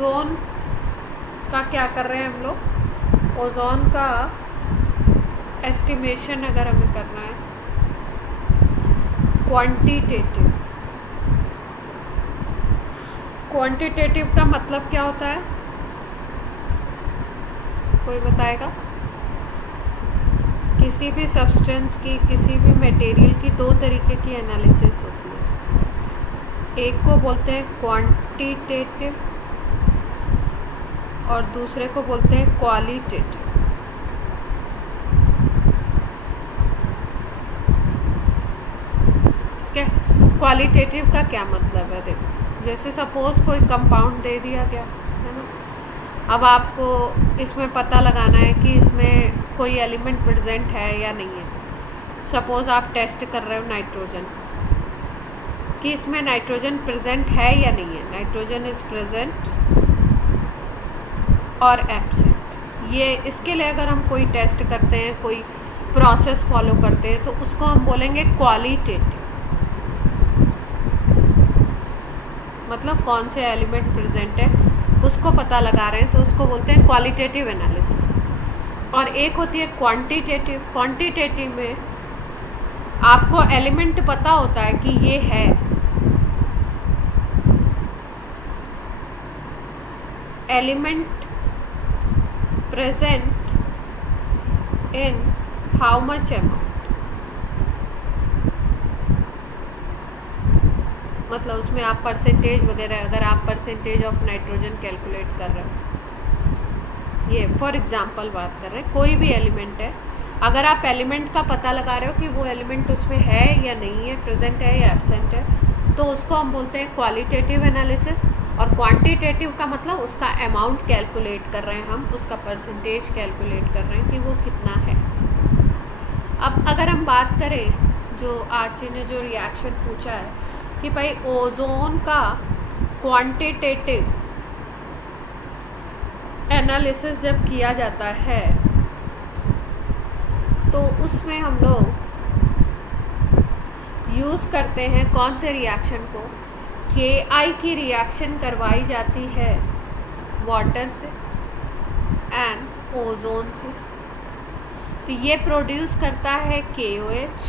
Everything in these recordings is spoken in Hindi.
ओजोन का क्या कर रहे हैं हम लोग, ओजोन का एस्टिमेशन अगर हमें करना है क्वांटिटेटिव का मतलब क्या होता है, कोई बताएगा? किसी भी सब्सटेंस की, किसी भी मटेरियल की दो तरीके की एनालिसिस होती है, एक को बोलते हैं क्वांटिटेटिव और दूसरे को बोलते हैं क्वालिटेटिव। क्या क्वालिटेटिव का क्या मतलब है? देखो, जैसे सपोज कोई कंपाउंड दे दिया गया है ना, अब आपको इसमें पता लगाना है कि इसमें कोई एलिमेंट प्रेजेंट है या नहीं है। सपोज आप टेस्ट कर रहे हो नाइट्रोजन कि इसमें नाइट्रोजन प्रेजेंट है या नहीं है, नाइट्रोजन इज प्रेजेंट और एब्सेंट। ये इसके लिए अगर हम कोई टेस्ट करते हैं, कोई प्रोसेस फॉलो करते हैं, तो उसको हम बोलेंगे क्वालिटेटिव, मतलब कौन से एलिमेंट प्रेजेंट है उसको पता लगा रहे हैं, तो उसको बोलते हैं क्वालिटेटिव एनालिसिस। और एक होती है क्वांटिटेटिव। क्वांटिटेटिव में आपको एलिमेंट पता होता है कि ये है, element present in how much amount, मतलब उसमें आप परसेंटेज वगैरह, अगर आप परसेंटेज ऑफ नाइट्रोजन कैलकुलेट कर रहे हो, ये फॉर एग्जांपल बात कर रहे हैं, कोई भी एलिमेंट है, अगर आप एलिमेंट का पता लगा रहे हो कि वो एलिमेंट उसमें है या नहीं है, प्रेजेंट है या एब्सेंट है, तो उसको हम बोलते हैं क्वालिटेटिव एनालिसिस। और क्वांटिटेटिव का मतलब उसका अमाउंट कैलकुलेट कर रहे हैं हम, उसका परसेंटेज कैलकुलेट कर रहे हैं कि वो कितना है। अब अगर हम बात करें, जो आर्ची ने जो रिएक्शन पूछा है कि भाई ओजोन का क्वांटिटेटिव एनालिसिस जब किया जाता है तो उसमें हम लोग यूज़ करते हैं कौन से रिएक्शन को, KI की रिएक्शन करवाई जाती है वाटर से एंड ओजोन से, तो ये प्रोड्यूस करता है KOH,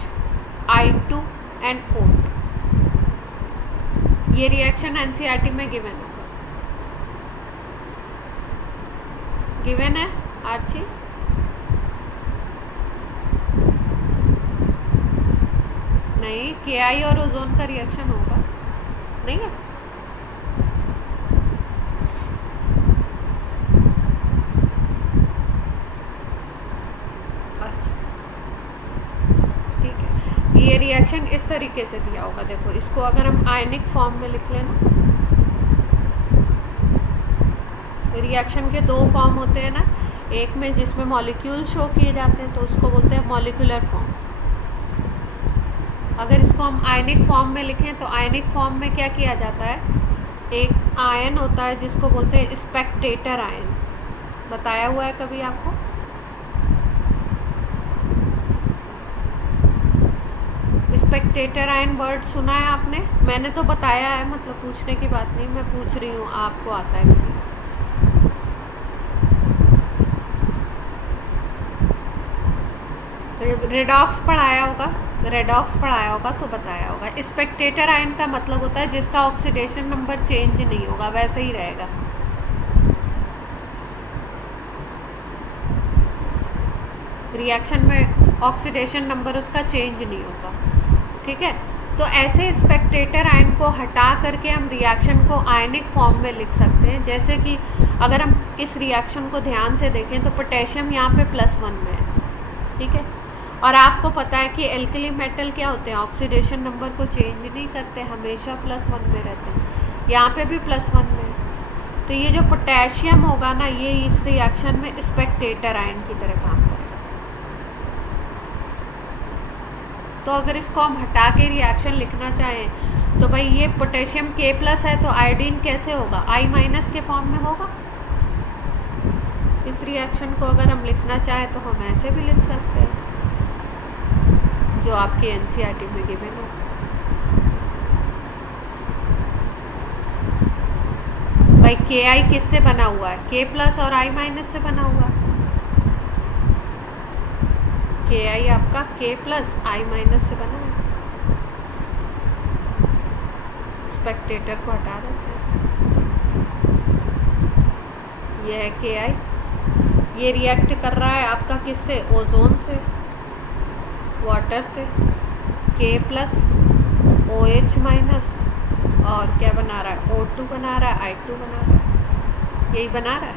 I2 एंड O2। ये रिएक्शन एनसीईआरटी में गिवन होगा, गिवन है आर्ची? नहीं, KI और ओजोन का रिएक्शन होगा, नहीं है? अच्छा, ठीक है। ये रिएक्शन इस तरीके से दिया होगा, देखो इसको अगर हम आयनिक फॉर्म में लिख लेना, रिएक्शन के दो फॉर्म होते हैं ना, एक में जिसमें मॉलिक्यूल शो किए जाते हैं तो उसको बोलते हैं मॉलिक्यूलर फॉर्म। अगर इसको हम आयनिक फॉर्म में लिखें तो आयनिक फॉर्म में क्या किया जाता है, एक आयन होता है जिसको बोलते हैं स्पेक्टेटर आयन, बताया हुआ है कभी आपको? स्पेक्टेटर आयन वर्ड सुना है आपने? मैंने तो बताया है, मतलब पूछने की बात नहीं, मैं पूछ रही हूँ आपको आता है कि रेडॉक्स पढ़ाया होगा, रेडॉक्स पढ़ाया होगा तो बताया होगा। स्पेक्टेटर आयन का मतलब होता है जिसका ऑक्सीडेशन नंबर चेंज नहीं होगा, वैसे ही रहेगा। रिएक्शन में ऑक्सीडेशन नंबर उसका चेंज नहीं होता, ठीक है? तो ऐसे स्पेक्टेटर आयन को हटा करके हम रिएक्शन को आयनिक फॉर्म में लिख सकते हैं। जैसे कि अगर हम इस रिएक्शन को ध्यान से देखें तो पोटेशियम यहाँ पे +1 में है, ठीक है? और आपको पता है कि एल्कली मेटल क्या होते हैं, ऑक्सीडेशन नंबर को चेंज नहीं करते, हमेशा +1 में रहते हैं, यहाँ पे भी +1 में है। तो ये जो पोटेशियम होगा ना, ये इस रिएक्शन में स्पेक्टेटर आयन की तरह काम करेगा। तो अगर इसको हम हटा के रिएक्शन लिखना चाहें तो भाई ये पोटेशियम K+ है, तो आयोडीन कैसे होगा, I- के फॉर्म में होगा। इस रिएक्शन को अगर हम लिखना चाहें तो हम ऐसे भी लिख सकते हैं, जो आपके एनसीईआरटी में गिवन हो। भाई के आई किससे बना हुआ है? के प्लस और आई माइनस से बना हुआ है। के आई आपका के प्लस आई माइनस से बना है। स्पेक्टेटर को हटा देते हैं। यह है के आई, ये रिएक्ट कर रहा है आपका किससे? ओजोन से, वाटर से। के प्लस ओ एच माइनस और क्या बना रहा है? O2 बना रहा है, I2 बना रहा है, यही बना रहा है।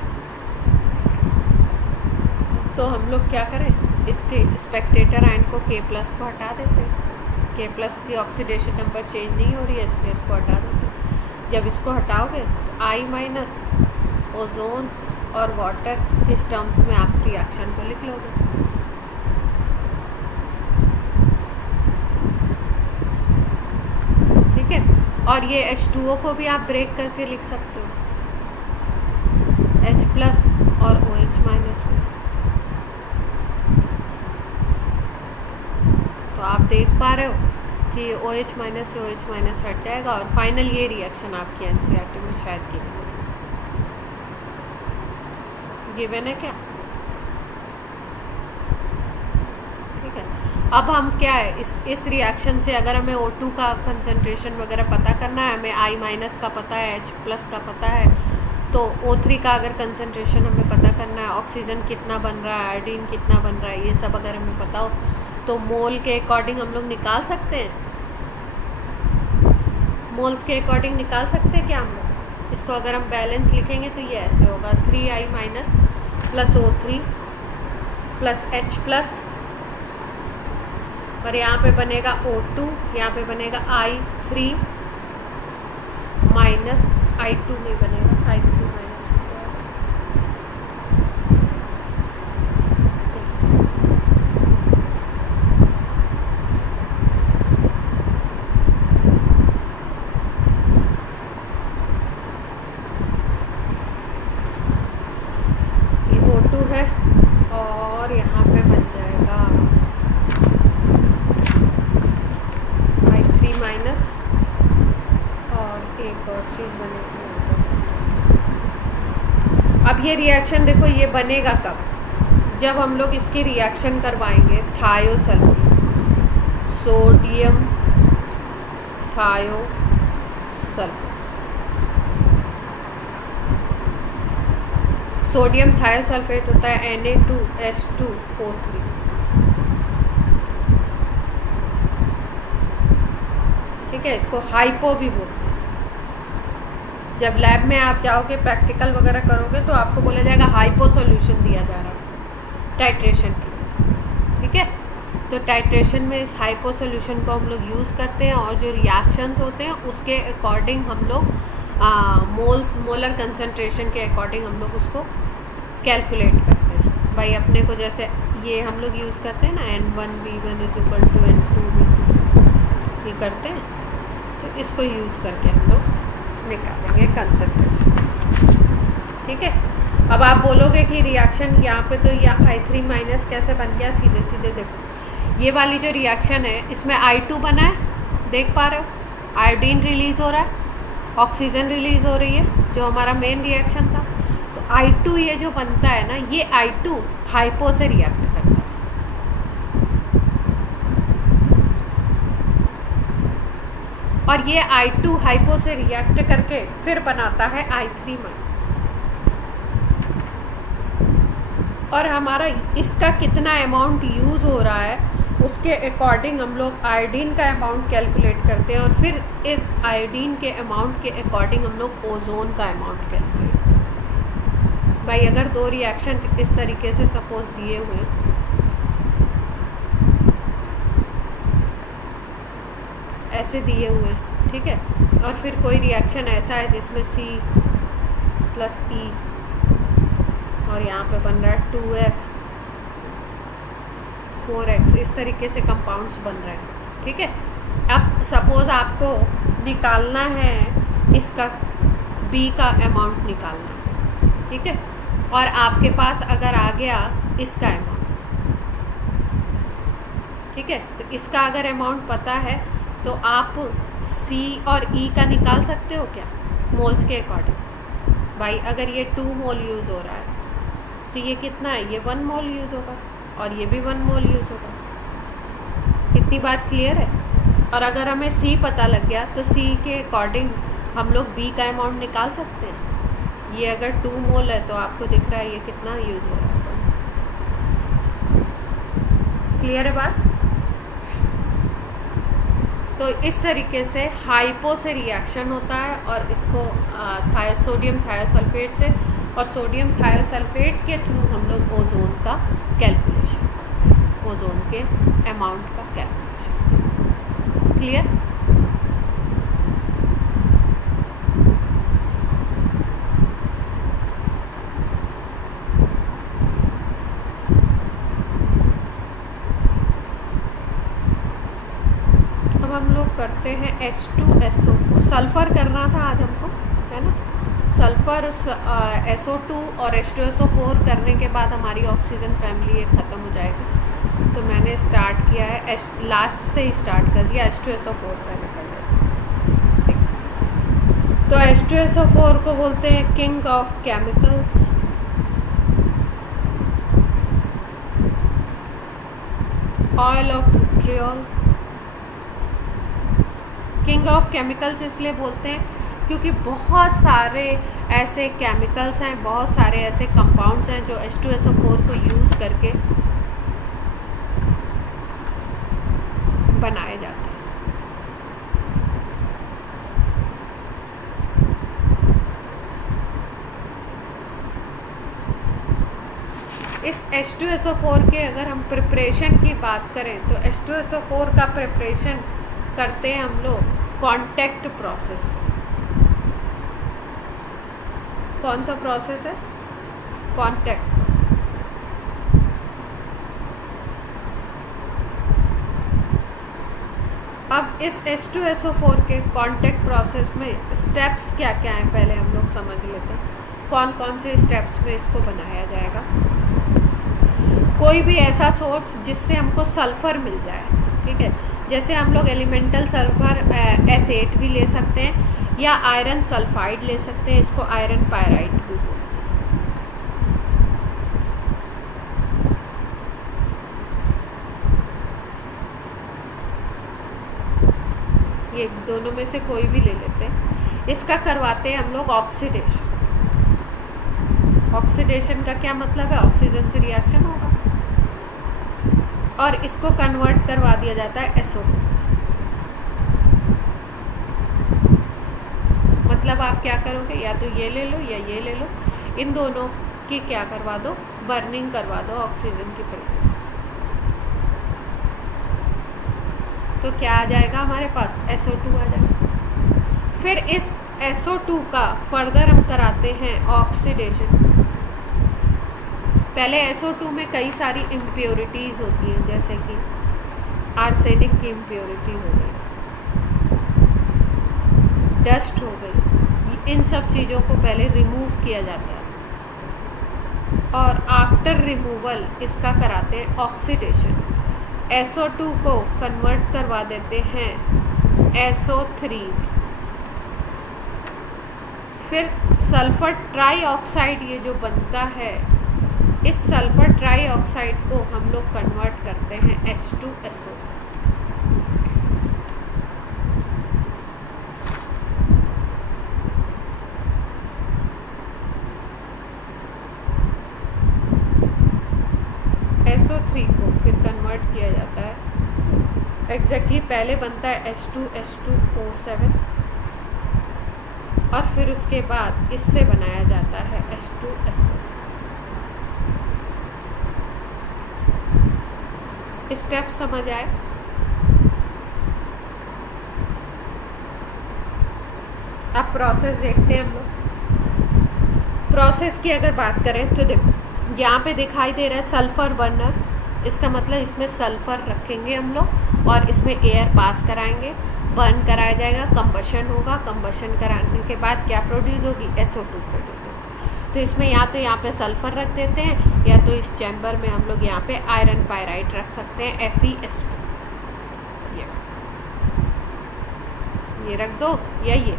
तो हम लोग क्या करें, इसके स्पेक्टेटर आयन को के प्लस को हटा देते हैं। के प्लस की ऑक्सीडेशन नंबर चेंज नहीं हो रही है, इसलिए इसको हटा देते हैं। जब इसको हटाओगे तो I माइनस, ओजोन और वाटर इस टर्म्स में आप रिएक्शन को लिख लोगे। ठीक है, और ये H2O को भी आप ब्रेक करके लिख सकते हो, H प्लस और OH माइनस में। तो आप देख पा रहे हो कि OH माइनस से OH माइनस हट जाएगा और फाइनल ये रिएक्शन आपकी NCERT में शायद गिवन है क्या? ठीक है, अब हम क्या है इस रिएक्शन से अगर हमें O2 का कंसंट्रेशन वगैरह पता करना है, हमें I माइनस का पता है, H प्लस का पता है, तो O3 का अगर कंसंट्रेशन हमें पता करना है, ऑक्सीजन कितना बन रहा है, आयोडीन कितना बन रहा है, ये सब अगर हमें पता हो तो मोल के अकॉर्डिंग हम लोग निकाल सकते हैं। मोल्स के अकॉर्डिंग निकाल सकते हैं क्या हम लोग? इसको अगर हम बैलेंस लिखेंगे तो ये ऐसे होगा 3I minus plus O3 plus H plus, और यहाँ पे बनेगा O2, यहाँ पे बनेगा I3 माइनस I2 नहीं बनेगा, I3 माइनस ये O2 है और यहाँ पे बन जाएगा I3 माइनस और एक और चीज़ बनेगी। अब ये रिएक्शन देखो, ये बनेगा कब? जब हम लोग इसकी रिएक्शन करवाएंगे thiosulphate, sodium thiosulphate. Sodium thiosulphate होता है Na2H2O3। ठीक है, इसको हाइपो भी बोलते हैं। जब लैब में आप जाओगे प्रैक्टिकल वगैरह करोगे तो आपको बोला जाएगा हाइपो सॉल्यूशन दिया जा रहा है टाइट्रेशन के लिए। ठीक है, तो टाइट्रेशन में इस हाइपो सॉल्यूशन को हम लोग यूज़ करते हैं और जो रिएक्शंस होते हैं उसके अकॉर्डिंग हम लोग मोलर कंसंट्रेशन के अकॉर्डिंग हम लोग उसको कैलकुलेट करते हैं। भाई अपने को जैसे ये हम लोग यूज़ करते हैं ना N1V1 = N2V2, ये करते हैं, तो इसको यूज़ करके हम लोग निकालेंगे कंसंट्रेशन। ठीक है, अब आप बोलोगे कि रिएक्शन यहाँ पे तो या I3 माइनस कैसे बन गया? सीधे सीधे देखो, ये वाली जो रिएक्शन है इसमें I2 बना है, देख पा रहे हो, आयोडीन रिलीज़ हो रहा है, ऑक्सीजन रिलीज़ हो रही है, जो हमारा मेन रिएक्शन था। तो I2 ये जो बनता है ना, ये I2 हाइपो से रिएक्ट करता है। और ये I2 हाइपो से रिएक्ट करके फिर बनाता है I3 माइनस। और हमारा इसका कितना अमाउंट यूज़ हो रहा है उसके अकॉर्डिंग हम लोग आयोडीन का अमाउंट कैलकुलेट करते हैं, और फिर इस आयोडीन के अमाउंट के अकॉर्डिंग हम लोग ओजोन का अमाउंट कैलकुलेट करते हैं। भाई अगर दो रिएक्शन इस तरीके से सपोज दिए हुए, ऐसे दिए हुए हैं, ठीक है, और फिर कोई रिएक्शन ऐसा है जिसमें C प्लस E और यहाँ पे बन रहा है 2F 4X, इस तरीके से कंपाउंड्स बन रहे हैं। ठीक है, अब सपोज आपको निकालना है इसका B का अमाउंट निकालना है, ठीक है, और आपके पास अगर आ गया इसका अमाउंट, ठीक है, तो इसका अगर अमाउंट पता है तो आप C और E का निकाल सकते हो क्या मोल्स के अकॉर्डिंग? भाई अगर ये 2 मोल यूज़ हो रहा है तो ये कितना है, ये 1 मोल यूज़ होगा और ये भी 1 मोल यूज़ होगा। इतनी बात क्लियर है। और अगर हमें C पता लग गया तो C के अकॉर्डिंग हम लोग B का अमाउंट निकाल सकते हैं। ये अगर 2 मोल है तो आपको दिख रहा है ये कितना यूज़ हो रहा है। क्लियर है बात। तो इस तरीके से हाइपो से रिएक्शन होता है और इसको सोडियम थायोसल्फेट से, और सोडियम थायोसल्फेट के थ्रू हम लोग ओजोन का कैलकुलेशन करते हैं, ओजोन के अमाउंट का कैलकुलेशन। क्लियर। अब हम लोग करते हैं H2SO4। सल्फर करना था आज हमको, है ना। सल्फर SO2 और H2SO4 करने के बाद हमारी ऑक्सीजन फैमिली ये ख़त्म हो जाएगी। तो मैंने स्टार्ट किया है, लास्ट से ही स्टार्ट कर दिया, H2SO4 पहले कर लेते हैं। तो H2SO4 को बोलते हैं king of chemicals. Oil of vitriol. King of chemicals इसलिए बोलते हैं क्योंकि बहुत सारे ऐसे केमिकल्स हैं, बहुत सारे ऐसे कंपाउंड्स हैं जो H2SO4 को यूज़ करके बनाए जाते हैं। इस H2SO4 के अगर हम प्रिपरेशन की बात करें तो H2SO4 का प्रिपरेशन करते हैं हम लोग कांटेक्ट प्रोसेस। कौन सा प्रोसेस है? Contact process. अब इस H2SO4 के कांटेक्ट प्रोसेस में स्टेप्स क्या क्या हैं पहले हम लोग समझ लेते हैं। कौन कौन से स्टेप्स में इसको बनाया जाएगा। कोई भी ऐसा सोर्स जिससे हमको सल्फर मिल जाए, ठीक है, जैसे हम लोग एलिमेंटल सल्फर एसेट भी ले सकते हैं या आयरन सल्फाइड ले सकते हैं, इसको आयरन पायराइट भी बोलते हैं। ये दोनों में से कोई भी ले लेते हैं। इसका करवाते हैं हम लोग ऑक्सीडेशन। ऑक्सीडेशन का क्या मतलब है? ऑक्सीजन से रिएक्शन होगा और इसको कन्वर्ट करवा दिया जाता है SO2। मतलब आप क्या करोगे, या तो ये ले लो या ये ले लो, इन दोनों की क्या करवा दो, बर्निंग करवा दो ऑक्सीजन की प्रेजेंस। तो क्या आ जाएगा हमारे पास? SO2 आ जाएगा। फिर इस SO2 का फर्दर हम कराते हैं ऑक्सीडेशन। पहले SO2 में कई सारी इम्प्योरिटीज़ होती हैं, जैसे कि आर्सेनिक की इम्प्योरिटी हो गई, डस्ट हो गई, इन सब चीज़ों को पहले रिमूव किया जाता है और आफ्टर रिमूवल इसका कराते हैं ऑक्सीडेशन। SO2 को कन्वर्ट करवा देते हैं SO3। फिर सल्फर ट्राईऑक्साइड ये जो बनता है, इस सल्फर ट्राईऑक्साइड को हम लोग कन्वर्ट करते हैं H2SO। SO3 को फिर कन्वर्ट किया जाता है एग्जैक्टली पहले बनता है H2H2O7 और फिर उसके बाद इससे बनाया जाता है H2SO। स्टेप समझ आए? अब प्रोसेस देखते हैं हम लोग। प्रोसेस की अगर बात करें तो देखो यहाँ पे दिखाई दे रहा है सल्फर बर्नर, इसका मतलब इसमें सल्फर रखेंगे हम लोग और इसमें एयर पास कराएंगे, बर्न कराया जाएगा, कंबशन होगा, कंबशन कराने के बाद क्या प्रोड्यूस होगी? SO2 प्रोड्यूस होगी। तो इसमें या तो यहाँ पे सल्फर रख देते हैं या तो इस चैम्बर में हम लोग यहाँ पे आयरन पायराइट रख सकते हैं FeS2। ये रख दो या ये,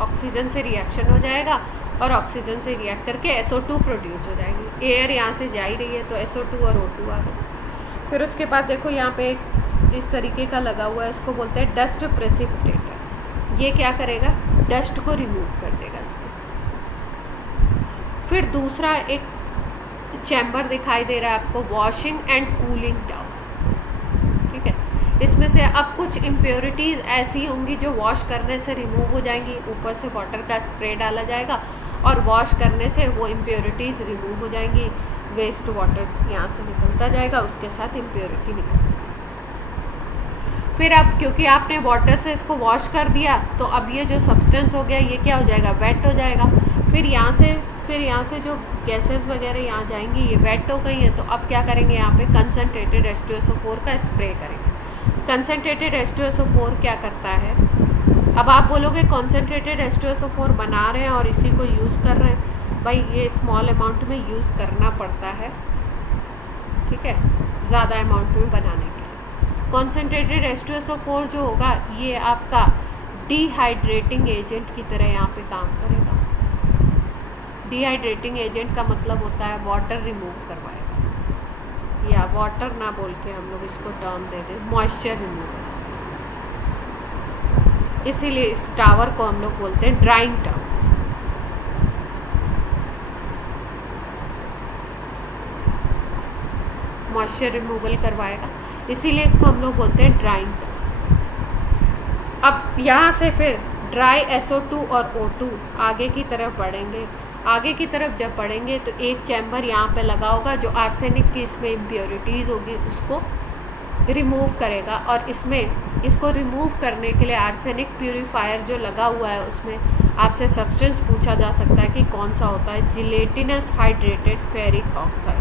ऑक्सीजन से रिएक्शन हो जाएगा और ऑक्सीजन से रिएक्ट करके SO2 प्रोड्यूस हो जाएगी। एयर यहाँ से जा ही रही है तो SO2 और O2 आ गए। फिर उसके बाद देखो यहाँ पे एक इस तरीके का लगा हुआ है, इसको बोलते हैं डस्ट प्रेसिपिटेटर। ये क्या करेगा, डस्ट को रिमूव कर देगा इसके। फिर दूसरा एक चैम्बर दिखाई दे रहा है आपको, वॉशिंग एंड कूलिंग टावर। ठीक है, इसमें से अब कुछ इम्प्योरिटीज़ ऐसी होंगी जो वॉश करने से रिमूव हो जाएंगी। ऊपर से वाटर का स्प्रे डाला जाएगा और वॉश करने से वो इम्प्योरिटीज़ रिमूव हो जाएंगी। वेस्ट वाटर यहाँ से निकलता जाएगा, उसके साथ इम्प्योरिटी निकल जाएगी। फिर अब क्योंकि आपने वाटर से इसको वॉश कर दिया तो अब ये जो सब्सटेंस हो गया ये क्या हो जाएगा, वेट हो जाएगा। फिर यहाँ से जो गैसेस वगैरह यहाँ जाएंगी, ये वेट हो गई हैं। तो अब क्या करेंगे, यहाँ पे कंसनट्रेटेड H2SO4 का स्प्रे करेंगे। कंसनट्रेटेड H2SO4 क्या करता है, अब आप बोलोगे कंसनट्रेटेड H2SO4 बना रहे हैं और इसी को यूज़ कर रहे हैं। भाई ये स्मॉल अमाउंट में यूज़ करना पड़ता है, ठीक है, ज़्यादा अमाउंट में बनाने के लिए। कंसनट्रेटेड H2SO4 जो होगा ये आपका डिहाइड्रेटिंग एजेंट की तरह यहाँ पे काम करेगा। डिहाइड्रेटिंग एजेंट का मतलब होता है वाटर रिमूव करवाएगा, या वाटर ना बोल के हम लोग इसको टर्म दे दें मॉइस्चर रिमूवर। इसीलिए इस टावर को हम लोग बोलते हैं ड्राइंग टावर। मॉइस्चर रिमूवल करवाएगा, इसीलिए इसको हम लोग बोलते हैं ड्राइंग टावर। अब यहाँ से फिर ड्राई SO2 और O2 आगे की तरफ बढ़ेंगे। आगे की तरफ जब बढ़ेंगे तो एक चैम्बर यहाँ पे लगा होगा जो आर्सेनिक की इसमें इम्प्योरिटीज़ होगी उसको रिमूव करेगा। और इसको रिमूव करने के लिए आर्सेनिक प्यूरीफायर जो लगा हुआ है उसमें आपसे सब्सटेंस पूछा जा सकता है कि कौन सा होता है, gelatinous hydrated ferric oxide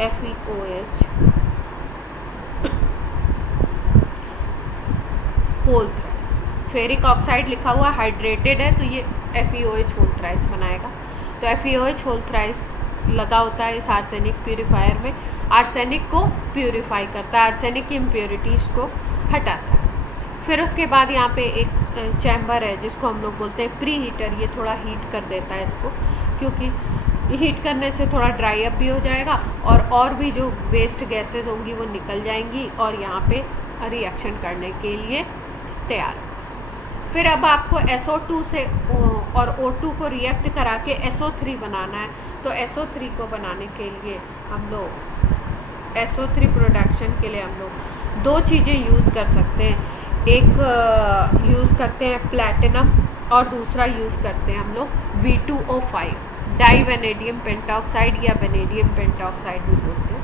FeOH whole thrice. Ferric oxide लिखा हुआ हाइड्रेटेड है तो ये FeOH होल थ्राइस बनाएगा। तो FeOH होल थ्राइस लगा होता है इस आर्सेनिक प्यूरीफायर में, आर्सेनिक को प्यूरीफाई करता है, आर्सेनिक की इम्प्योरिटीज़ को हटाता है। फिर उसके बाद यहाँ पे एक चैम्बर है जिसको हम लोग बोलते हैं प्री हीटर। ये थोड़ा हीट कर देता है इसको, क्योंकि हीट करने से थोड़ा ड्राई अप भी हो जाएगा और भी जो वेस्ट गैसेस होंगी वो निकल जाएंगी और यहाँ पे रिएक्शन करने के लिए तैयार है। फिर अब आपको SO2 से और O2 को रिएक्ट करा के SO3 बनाना है। तो SO3 को बनाने के लिए हम लोग SO3 प्रोडक्शन के लिए हम लोग दो चीज़ें यूज़ कर सकते हैं। एक यूज़ करते हैं प्लैटिनम और दूसरा यूज़ करते हैं हम लोग V2O5 डाई वेनेडियम पेंटॉक्साइड या वेनेडियम पेंटॉक्साइड भी बोलते हैं।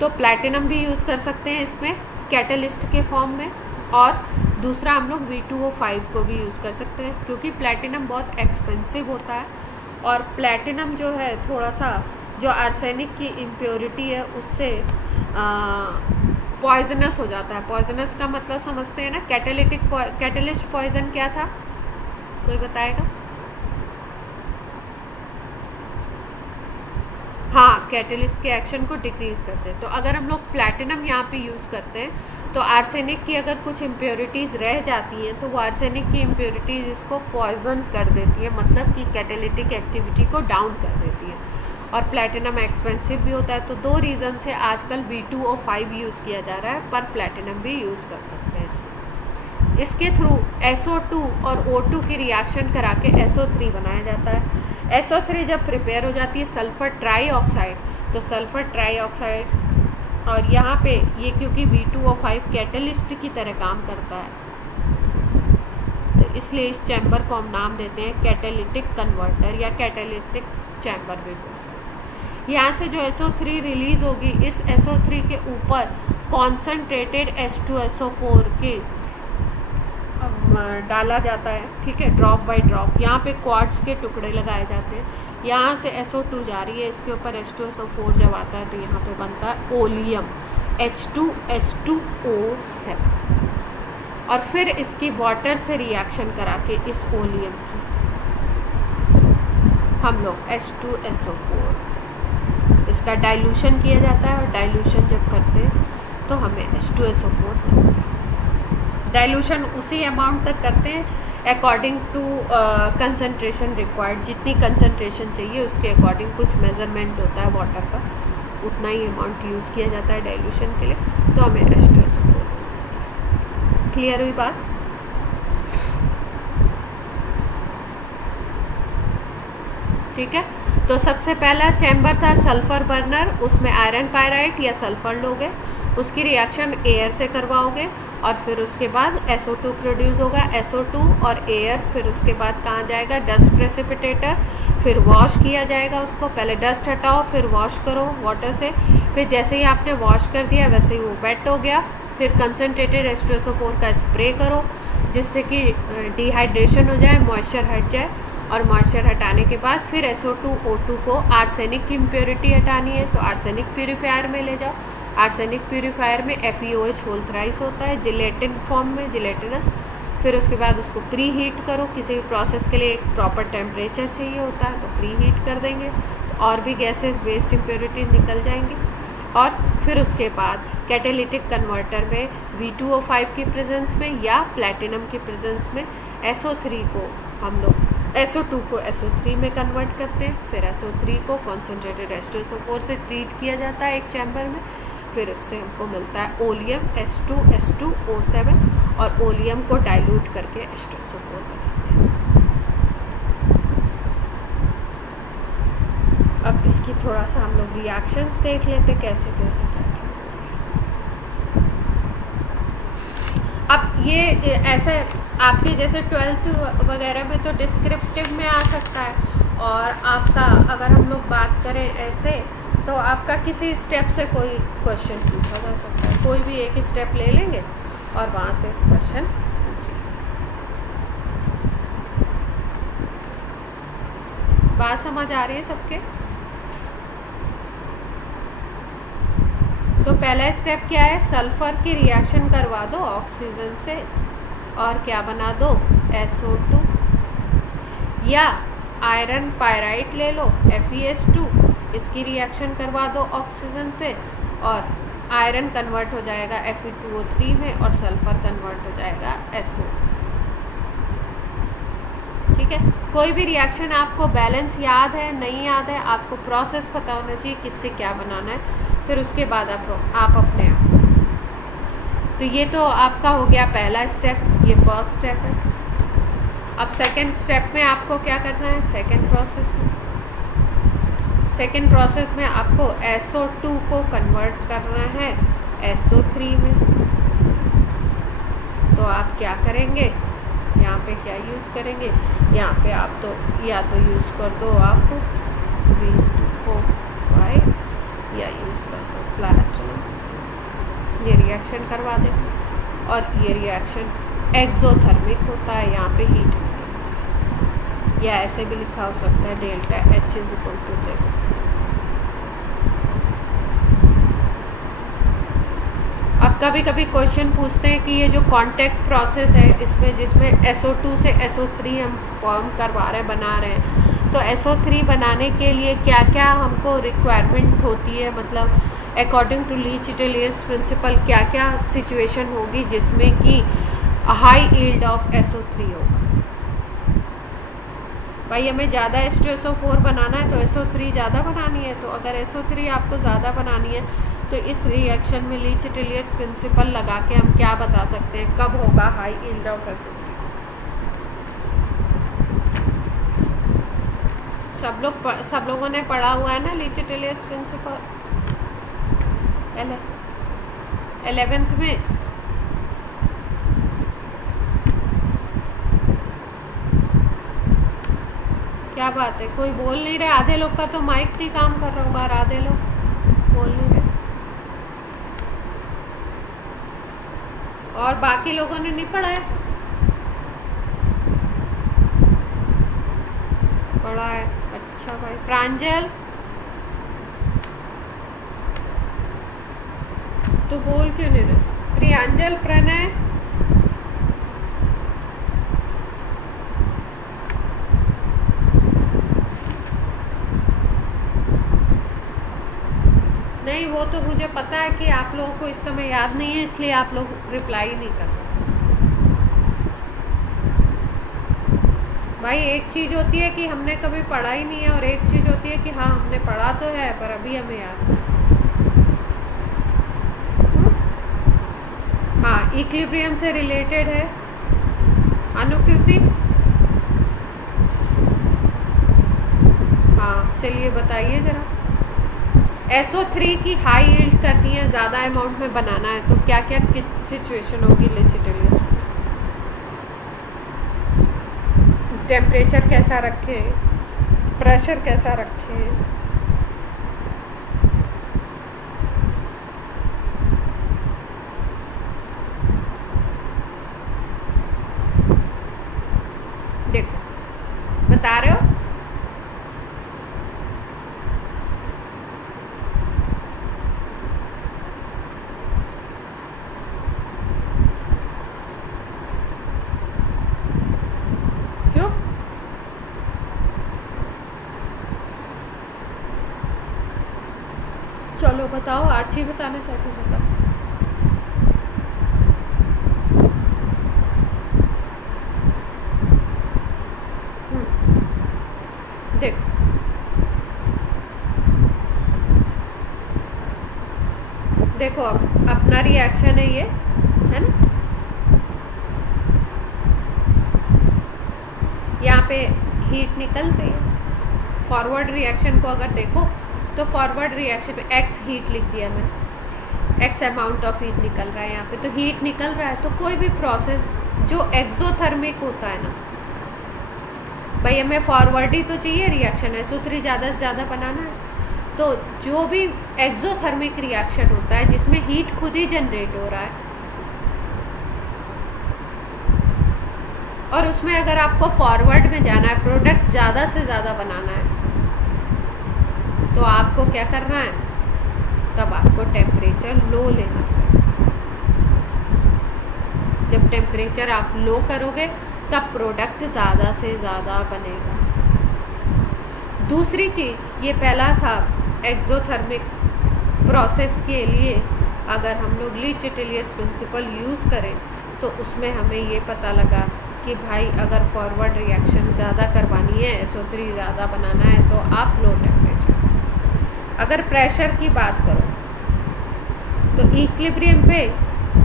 तो प्लैटिनम भी यूज़ कर सकते हैं इसमें कैटलिस्ट के फॉर्म में, और दूसरा हम लोग V2O5 को भी यूज़ कर सकते हैं क्योंकि प्लैटिनम बहुत एक्सपेंसिव होता है और प्लैटिनम जो है थोड़ा सा जो आर्सेनिक की इम्प्योरिटी है उससे पॉइजनस हो जाता है। पॉइजनस का मतलब समझते हैं ना, कैटलिस्ट पॉइजन क्या था, कोई बताएगा? हाँ, कैटलिस्ट के एक्शन को डिक्रीज करते हैं। तो अगर हम लोग प्लैटिनम यहाँ पे यूज़ करते हैं तो आर्सेनिक की अगर कुछ इम्प्योरिटीज़ रह जाती हैं तो वो आर्सेनिक की इम्प्योरिटीज़ इसको पॉइजन कर देती है, मतलब कि कैटेलिटिक एक्टिविटी को डाउन कर देती है। और प्लैटिनम एक्सपेंसिव भी होता है, तो दो रीज़न से आजकल V2O5 यूज़ किया जा रहा है, पर प्लैटिनम भी यूज़ कर सकते हैं इसमें। इसके थ्रू SO2 और O2 की रिएक्शन करा के SO3 बनाया जाता है। SO3 जब प्रिपेयर हो जाती है सल्फर ट्राईऑक्साइड, तो सल्फर ट्राईऑक्साइड और यहाँ पे ये क्योंकि V2O5 कैटलिस्ट की तरह काम करता है तो इसलिए इस चैम्बर को हम नाम देते हैं कैटेलिटिक कन्वर्टर या कैटेलिटिक चैम्बर भी बोल सकते हैं। यहाँ से जो SO3 रिलीज़ होगी, इस SO3 के ऊपर कॉन्सनट्रेटेड H2SO4 के डाला जाता है, ठीक है, ड्रॉप बाय ड्रॉप। यहाँ पे क्वार्ट्स के टुकड़े लगाए जाते हैं। यहाँ से SO2 जा रही है, इसके ऊपर H2SO4 जब आता है तो यहाँ पे बनता है ओलियम H2S2O7 और फिर इसकी वाटर से रिएक्शन करा के इस ओलियम की हम लोग H2SO4 इसका डाइल्यूशन किया जाता है। और डाइल्यूशन जब करते हैं तो हमें H2SO4 मिलता है। डाइल्यूशन उसी अमाउंट तक करते हैं अकॉर्डिंग टू कंसंट्रेशन रिक्वायर्ड, जितनी कंसंट्रेशन चाहिए उसके अकॉर्डिंग कुछ मेजरमेंट होता है वाटर का, उतना ही अमाउंट यूज़ किया जाता है डाइल्यूशन के लिए, तो हमें H2SO4। क्लियर हुई बात? ठीक है, तो सबसे पहला चैम्बर था सल्फर बर्नर, उसमें आयरन पायराइट या सल्फर लोगे, उसकी रिएक्शन एयर से करवाओगे और फिर उसके बाद SO2 प्रोड्यूस होगा, SO2 और एयर, फिर उसके बाद कहाँ जाएगा, डस्ट प्रेसिपिटेटर, फिर वॉश किया जाएगा उसको, पहले डस्ट हटाओ फिर वॉश करो वाटर से, फिर जैसे ही आपने वॉश कर दिया वैसे ही वो वेट हो गया, फिर कंसनट्रेटेड H2SO4 का स्प्रे करो जिससे कि डिहाइड्रेशन हो जाए, मॉइस्चर हट जाए, और मॉइस्चर हटाने के बाद फिर SO2 O2 को आर्सेनिक की इम्प्योरिटी हटानी है तो आर्सेनिक प्यूरीफायर में ले जाओ। आर्सेनिक प्यूरीफायर में FeOH होल थ्राइस होता है जिलेटिन फॉर्म में, जिलेटिनस। फिर उसके बाद उसको प्री हीट करो, किसी भी प्रोसेस के लिए एक प्रॉपर टेम्परेचर चाहिए होता है तो प्री हीट कर देंगे तो और भी गैसेस वेस्ट इम्प्योरिटीज निकल जाएंगी। और फिर उसके बाद कैटालिटिक कन्वर्टर में V2O5 की प्रेजेंस में या प्लैटिनम की प्रेजेंस में SO3 को हम लोग SO2 को SO3 में कन्वर्ट करते हैं, फिर SO3 को कॉन्सेंट्रेटेड H2SO4 से ट्रीट किया जाता है एक चैम्बर में, फिर इससे हमको मिलता है ओलियम H2SO7 और ओलियम को डाइल्यूट करके H2SO4 बनाते हैं। अब इसकी थोड़ा सा हम लोग रिएक्शंस देख लेते कैसे कैसे क्या क्या। अब ये ऐसे आपके जैसे 12th वगैरह में तो डिस्क्रिप्टिव में आ सकता है, और आपका अगर हम लोग बात करें ऐसे तो आपका किसी स्टेप से कोई क्वेश्चन पूछा जा सकता है, कोई भी एक स्टेप ले लेंगे और वहाँ से क्वेश्चन पूछेंगे। बात समझ आ रही है सबके? तो पहला स्टेप क्या है, सल्फर की रिएक्शन करवा दो ऑक्सीजन से और क्या बना दो SO2, या आयरन पायराइट ले लो FeS2, इसकी रिएक्शन करवा दो ऑक्सीजन से और आयरन कन्वर्ट हो जाएगा Fe2O3 में और सल्फर कन्वर्ट हो जाएगा SO। ठीक है, कोई भी रिएक्शन आपको बैलेंस याद है नहीं याद है, आपको प्रोसेस पता होना चाहिए किससे क्या बनाना है, फिर उसके बाद आप अपने आप। तो ये तो आपका हो गया पहला स्टेप, ये फर्स्ट स्टेप है। अब सेकंड स्टेप में आपको क्या करना है, सेकंड प्रोसेस में आपको SO2 को कन्वर्ट करना है SO3 में। तो आप क्या करेंगे, यहाँ पे क्या यूज़ करेंगे, यहाँ पे आप तो या तो यूज़ कर दो आप V2O5 या यूज़ कर दो प्लैटिनम, ये रिएक्शन करवा देंगे और ये रिएक्शन एक्सोथर्मिक होता है, यहाँ पे हीट होती है, या ऐसे भी लिखा हो सकता है delta H is equal to this. अब कभी कभी क्वेश्चन पूछते हैं कि ये जो कांटेक्ट प्रोसेस है इसमें जिसमें SO2 से SO3 हम फॉर्म करवा रहे हैं, बना रहे हैं, तो SO3 बनाने के लिए क्या क्या हमको रिक्वायरमेंट होती है, मतलब अकॉर्डिंग टू लीच-इटलियर्स प्रिंसिपल क्या क्या सिचुएशन होगी जिसमें कि हाई यील्ड ऑफ SO3 होगा। भाई हमें ज़्यादा H2SO4 बनाना है तो SO3 ज़्यादा बनानी है, तो अगर SO3 आपको ज़्यादा बनानी है तो इस रिएक्शन में लीच-इटलियर्स प्रिंसिपल लगा के हम क्या बता सकते हैं कब होगा हाई यील्ड ऑफ SO3। सब लोगों ने पढ़ा हुआ है ना लीच-इटलियर्स प्रिंसिपल 11th में। क्या बात है, कोई बोल नहीं रहे? आधे लोग का तो माइक नहीं काम कर रहा होगा, आधे लोग बोल नहीं रहे, और बाकी लोगों ने नहीं पढ़ा है? पढ़ा है, अच्छा भाई। प्रांजल तो बोल क्यों नहीं रहे? प्रियांजल, प्रणय, नहीं वो तो मुझे पता है कि आप लोगों को इस समय याद नहीं है, इसलिए आप लोग रिप्लाई नहीं कर रहे। भाई एक चीज़ होती है कि हमने कभी पढ़ा ही नहीं है, और एक चीज़ होती है कि हाँ हमने पढ़ा तो है पर अभी हमें याद नहीं। हाँ, इक्विलिब्रियम से रिलेटेड है अनुकृति। हाँ चलिए बताइए ज़रा। SO3 की हाई यील्ड करनी है, ज़्यादा अमाउंट में बनाना है, तो क्या क्या सिचुएशन होगी लेचिटेलियस में? टेम्परेचर कैसा रखें, प्रेशर कैसा रखें, देखो बता रहे हो। चलो बताओ, आर्ची बताना चाहती हूँ, बताओ। देखो देखो अब अपना रिएक्शन है ये, है ना। यहाँ पे हीट निकल रही है। फॉरवर्ड रिएक्शन को अगर देखो तो फॉरवर्ड रिएक्शन में x हीट लिख दिया मैंने, x अमाउंट ऑफ हीट निकल रहा है यहाँ पे, तो हीट निकल रहा है। तो कोई भी प्रोसेस जो एक्सोथर्मिक होता है ना भाई, हमें फॉरवर्ड ही तो चाहिए रिएक्शन, SO3 ज़्यादा से ज़्यादा बनाना है। तो जो भी एक्सोथर्मिक रिएक्शन होता है जिसमें हीट खुद ही जनरेट हो रहा है, और उसमें अगर आपको फॉरवर्ड में जाना है, प्रोडक्ट ज़्यादा से ज़्यादा बनाना है, तो आपको क्या करना है, तब आपको टेम्परेचर लो लेना पड़ेगा। जब टेम्परेचर आप लो करोगे तब प्रोडक्ट ज़्यादा से ज़्यादा बनेगा। दूसरी चीज़, ये पहला था एक्सोथर्मिक प्रोसेस के लिए अगर हम लोग ली चिटेलियस प्रिंसिपल यूज़ करें तो उसमें हमें ये पता लगा कि भाई अगर फॉरवर्ड रिएक्शन ज़्यादा करवानी है, SO3 ज़्यादा बनाना है, तो आप लो टेम्परेचर। अगर प्रेशर की बात करो तो इक्विलिब्रियम पे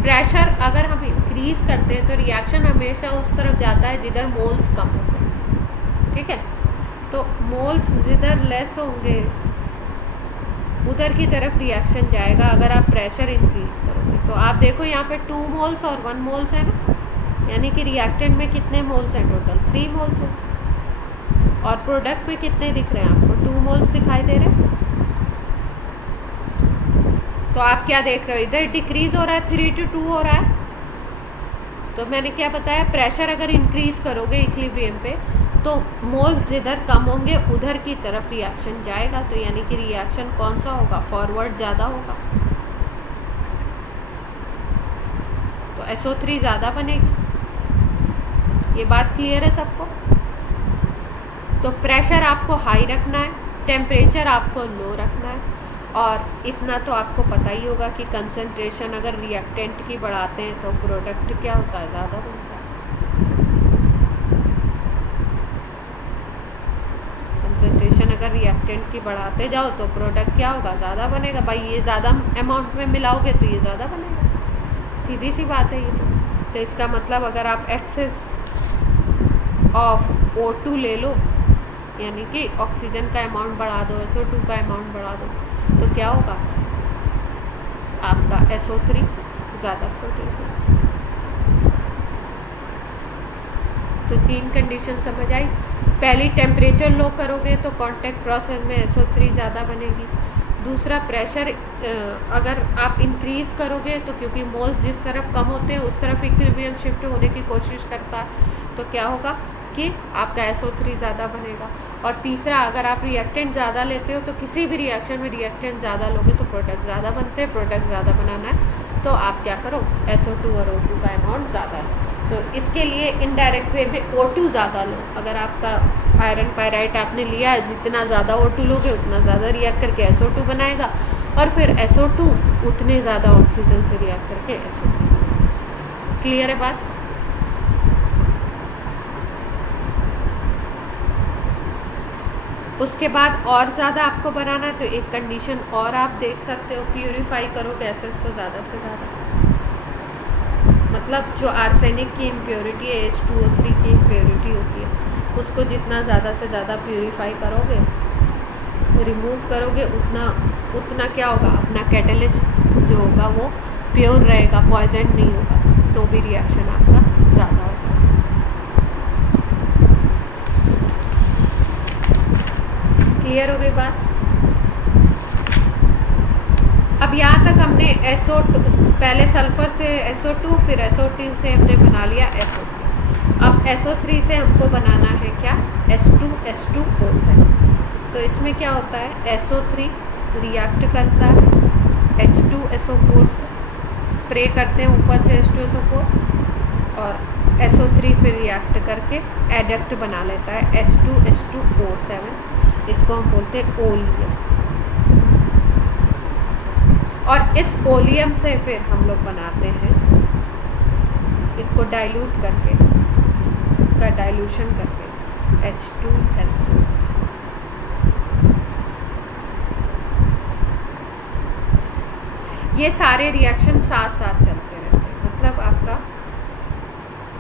प्रेशर अगर हम इंक्रीज करते हैं तो रिएक्शन हमेशा उस तरफ जाता है जिधर मोल्स कम होते हैं, ठीक है। तो मोल्स जिधर लेस होंगे उधर की तरफ रिएक्शन जाएगा अगर आप प्रेशर इंक्रीज करोगे। तो आप देखो यहाँ पे 2 मोल्स और 1 मोल्स है ना, यानी कि रिएक्टेंट में कितने मोल्स हैं टोटल? 3 मोल्स हैं। और प्रोडक्ट में कितने दिख रहे हैं आपको? 2 मोल्स दिखाई दे रहे हैं। तो आप क्या देख रहे हो, इधर डिक्रीज हो रहा है, 3 to 2 हो रहा है। तो मैंने क्या बताया, प्रेशर अगर इंक्रीज करोगे इक्विलिब्रियम पे तो मोल्स जिधर कम होंगे उधर की तरफ रिएक्शन जाएगा। तो यानी कि रिएक्शन कौन सा होगा? फॉरवर्ड ज़्यादा होगा, तो SO3 ज़्यादा बनेगी। ये बात क्लियर है सबको? तो प्रेशर आपको हाई रखना है, टेम्परेचर आपको लो रखना है, और इतना तो आपको पता ही होगा कि कंसंट्रेशन अगर रिएक्टेंट की बढ़ाते हैं तो प्रोडक्ट क्या होता है? ज़्यादा बनता है। कंसंट्रेशन अगर रिएक्टेंट की बढ़ाते जाओ तो प्रोडक्ट क्या होगा? ज़्यादा बनेगा। भाई ये ज़्यादा अमाउंट में मिलाओगे तो ये ज़्यादा बनेगा, सीधी सी बात है ये तो इसका मतलब अगर आप एक्सेस ऑफ O2 ले लो, यानी कि ऑक्सीजन का अमाउंट बढ़ा दो, SO2 का अमाउंट बढ़ा दो, तो क्या होगा? आपका SO3 ज़्यादा प्रोड्यूस होगा। तो 3 कंडीशन समझ आई। पहली, टेम्परेचर लो करोगे तो कांटेक्ट प्रोसेस में SO3 ज़्यादा बनेगी। दूसरा, प्रेशर अगर आप इंक्रीज़ करोगे तो क्योंकि मोल्स जिस तरफ कम होते हैं उस तरफ इक्विलिब्रियम शिफ्ट होने की कोशिश करता है, तो क्या होगा कि आपका SO3 ज़्यादा बनेगा। और तीसरा, अगर आप रिएक्टेंट ज़्यादा लेते हो तो किसी भी रिएक्शन में रिएक्टेंट ज़्यादा लोगे तो प्रोडक्ट ज़्यादा बनते हैं। प्रोडक्ट ज़्यादा बनाना है तो आप क्या करो, SO2 और O2 का अमाउंट ज़्यादा लो। तो इसके लिए इनडायरेक्ट वे में O2 ज़्यादा लो। अगर आपका आयरन पायराइट आपने लिया है, जितना ज़्यादा O2 लोगे उतना ज़्यादा रिएक्ट करके SO2 बनाएगा, और फिर SO2 उतने ज़्यादा ऑक्सीजन से रिएक्ट करके SO3। क्लियर है बात? उसके बाद और ज़्यादा आपको बनाना है तो एक कंडीशन और आप देख सकते हो, प्यूरिफाई करो गैसेस को ज़्यादा से ज़्यादा। मतलब जो आर्सेनिक की इम्प्योरिटी है, H2O3 की इम्प्योरिटी होती है, उसको जितना ज़्यादा से ज़्यादा प्यूरिफाई करोगे, रिमूव करोगे, उतना क्या होगा, अपना कैटलिस्ट जो होगा वो प्योर रहेगा, पॉइजन नहीं होगा, तो भी रिएक्शन आपका ज़्यादा होगा। क्लियर हो गई बात? अब यहाँ तक हमने SO2, पहले सल्फर से SO2, फिर SO2 से हमने बना लिया SO3। अब SO3 से हमको बनाना है क्या, H2SO4। तो इसमें क्या होता है, SO3 रिएक्ट करता है H2SO4 से, स्प्रे करते हैं ऊपर से H2SO4, और SO3 फिर रिएक्ट करके एडक्ट बना लेता है H2H247। इसको हम बोलते हैं ओलियम। और इस ओलियम से फिर हम लोग बनाते हैं, इसको डाइल्यूट करके, इसका डाइल्यूशन करके H2SO। ये सारे रिएक्शन साथ साथ चलते रहते हैं। मतलब आपका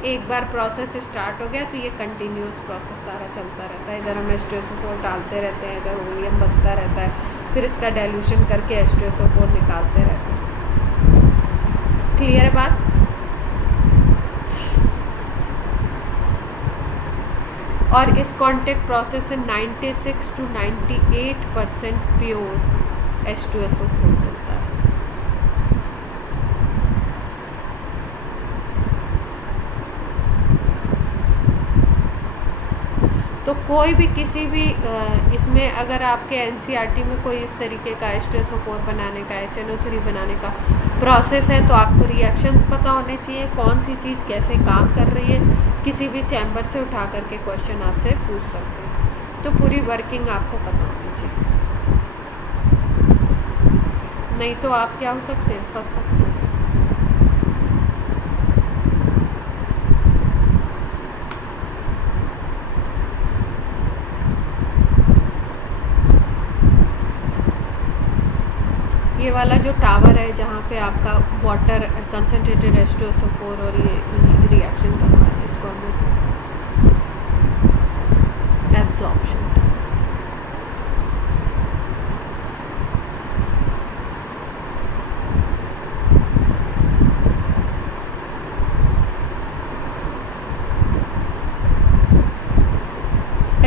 एक बार प्रोसेस स्टार्ट हो गया तो ये कंटिन्यूस प्रोसेस सारा चलता रहता है। इधर हम H2SO4 डालते रहते हैं, इधर ओलियम बनता रहता है, फिर इसका डाइल्यूशन करके H2SO4 निकालते रहते हैं। क्लियर बात? और इस कॉन्टैक्ट प्रोसेस से 96 to 98% प्योर H2SO4 मिलता है। तो कोई भी किसी भी इसमें अगर आपके NCERT में कोई इस तरीके का H2SO4 बनाने का, HNO3 बनाने का प्रोसेस है, तो आपको रिएक्शंस पता होने चाहिए, कौन सी चीज़ कैसे काम कर रही है। किसी भी चैम्बर से उठा करके क्वेश्चन आपसे पूछ सकते हैं, तो पूरी वर्किंग आपको पता होनी चाहिए, नहीं तो आप क्या हो सकते हैं, फंस सकते हैं। ये वाला जो टावर है जहाँ पे आपका वाटर कंसनट्रेटेड H2SO4 और ये रिएक्शन कर रहा है, इसको हम एब्जॉर्प्शन।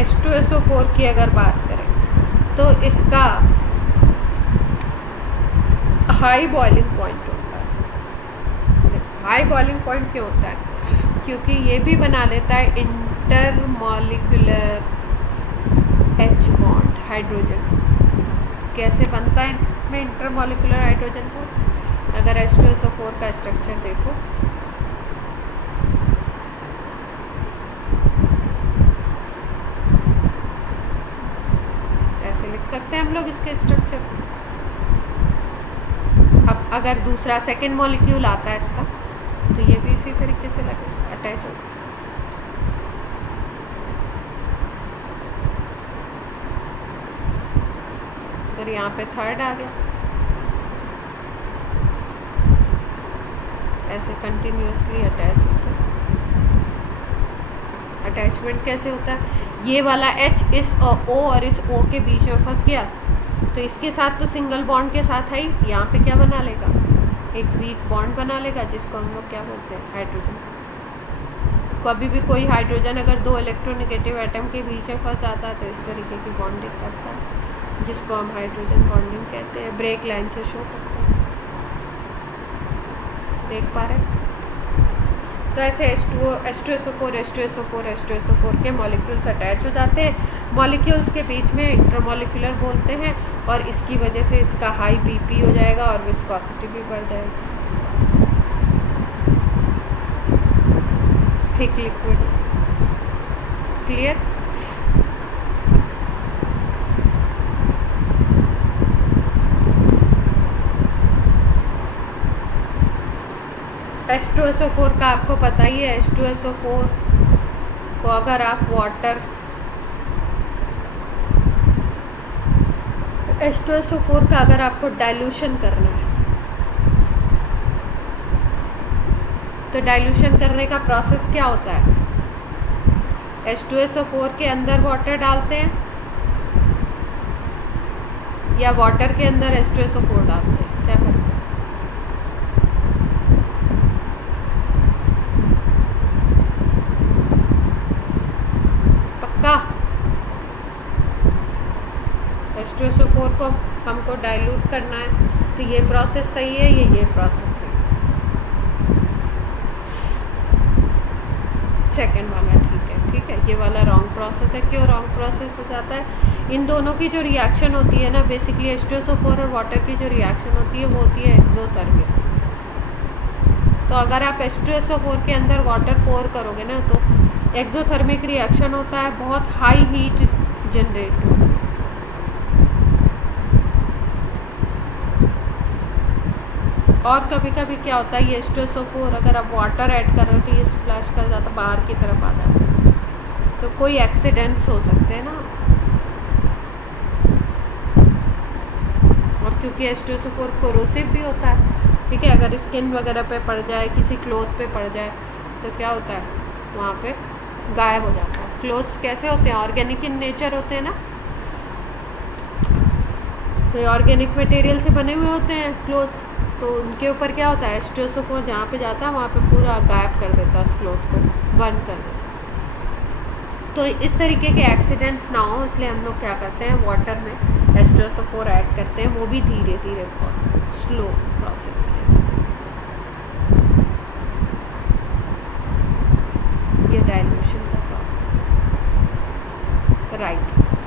H2SO4 की अगर बात करें तो इसका हाई बॉइलिंग पॉइंट होता है। हाई बॉइलिंग पॉइंट क्यों होता है? क्योंकि ये भी बना लेता है इंटरमॉलिक्यूलर H बॉन्ड हाइड्रोजन। कैसे बनता है इसमें इंटरमॉलिक्यूलर हाइड्रोजन को? अगर H2SO4 का स्ट्रक्चर देखो, ऐसे लिख सकते हैं हम लोग इसके स्ट्रक्चर। अब अगर दूसरा सेकेंड मॉलिक्यूल आता है इसका, तो ये भी इसी तरीके से लगेगा, अटैच होगा। तो यहाँ पे थर्ड आ गया, ऐसे कंटिन्यूअसली अटैच होता है। अटैचमेंट कैसे होता है? ये वाला H इस O और इस O के बीच में फंस गया, तो इसके साथ तो सिंगल बॉन्ड के साथ है ही, यहाँ पे क्या बना लेगा, एक वीक बॉन्ड बना लेगा, जिसको हम लोग क्या बोलते हैं, हाइड्रोजन। कभी भी कोई हाइड्रोजन अगर दो इलेक्ट्रोनेगेटिव एटम के बीच में फंस जाता है तो इस तरीके की बॉन्डिंग करता है, जिसको हम हाइड्रोजन बॉन्डिंग कहते हैं। ब्रेक लाइन से शो करता है, देख पा रहे हैं? तो ऐसे H2SO4 के मॉलिक्यूल्स अटैच हो जाते हैं। मॉलिक्यूल्स के बीच में इंटरमॉलिक्यूलर बोलते हैं, और इसकी वजह से इसका हाई BP हो जाएगा और विस्कोसिटी भी बढ़ जाएगी। Thick liquid. क्लियर? H2SO4 का आपको पता ही है। H2SO4 को अगर आप वाटर H2SO4 का अगर आपको डाइल्यूशन करना है तो डाइल्यूशन करने का प्रोसेस क्या होता है? H2SO4 के अंदर वाटर डालते हैं या वाटर के अंदर H2SO4 डालते हैं, क्या करते हैं? पक्का H2SO4 को हमको डाइल्यूट करना है तो ये प्रोसेस सही है, ये प्रोसेस सही है। सेकेंड वाला ठीक है, ये वाला रॉन्ग प्रोसेस है। क्यों रॉन्ग प्रोसेस हो जाता है? इन दोनों की जो रिएक्शन होती है ना, बेसिकली H2SO4 और वाटर की जो रिएक्शन होती है वो होती है एक्सोथर्मिक। तो अगर आप H2SO4 के अंदर वाटर पोर करोगे ना तो एक्सोथर्मिक रिएक्शन होता है, बहुत हाई हीट जनरेट होती है। और कभी कभी क्या होता है, ये H2SO4 अगर आप वाटर ऐड कर रहे हो तो ये स्प्लैश कर जाता, बाहर की तरफ आ जाता, तो कोई एक्सीडेंट्स हो सकते हैं ना। और क्योंकि H2SO4 कोरोसिव भी होता है, ठीक है, अगर स्किन वगैरह पे पड़ जाए, किसी क्लोथ पे पड़ जाए तो क्या होता है, वहाँ पे गायब हो जाता है। क्लोथ्स कैसे होते हैं? ऑर्गेनिक इन नेचर होते हैं ना, तो ऑर्गेनिक मटेरियल से बने हुए होते हैं क्लोथ्स, तो उनके ऊपर क्या होता है, H2SO4 जहाँ पे जाता है वहाँ पे पूरा गायब कर देता है, उस क्लोथ को बर्न कर देता है। तो इस तरीके के एक्सीडेंट्स ना हो इसलिए हम लोग क्या करते हैं, वाटर में H2SO4 ऐड करते हैं, वो भी धीरे धीरे, बहुत स्लो प्रोसेस है। ये डाइल्यूशन का प्रोसेस है, राइट प्रोसेस।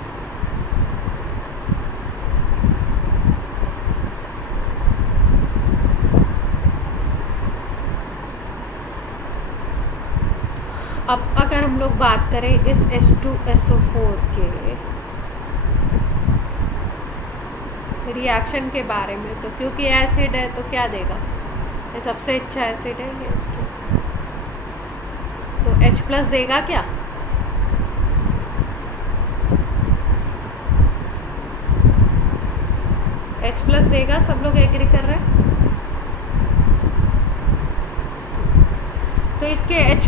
अब अगर हम लोग बात करें इस H2SO4 के रिएक्शन के बारे में, तो क्योंकि एसिड है तो क्या देगा, ये सबसे अच्छा एसिड है ये H2SO4, तो H+ देगा क्या? H+ देगा, सब लोग एग्री कर रहे हैं? तो इसके H+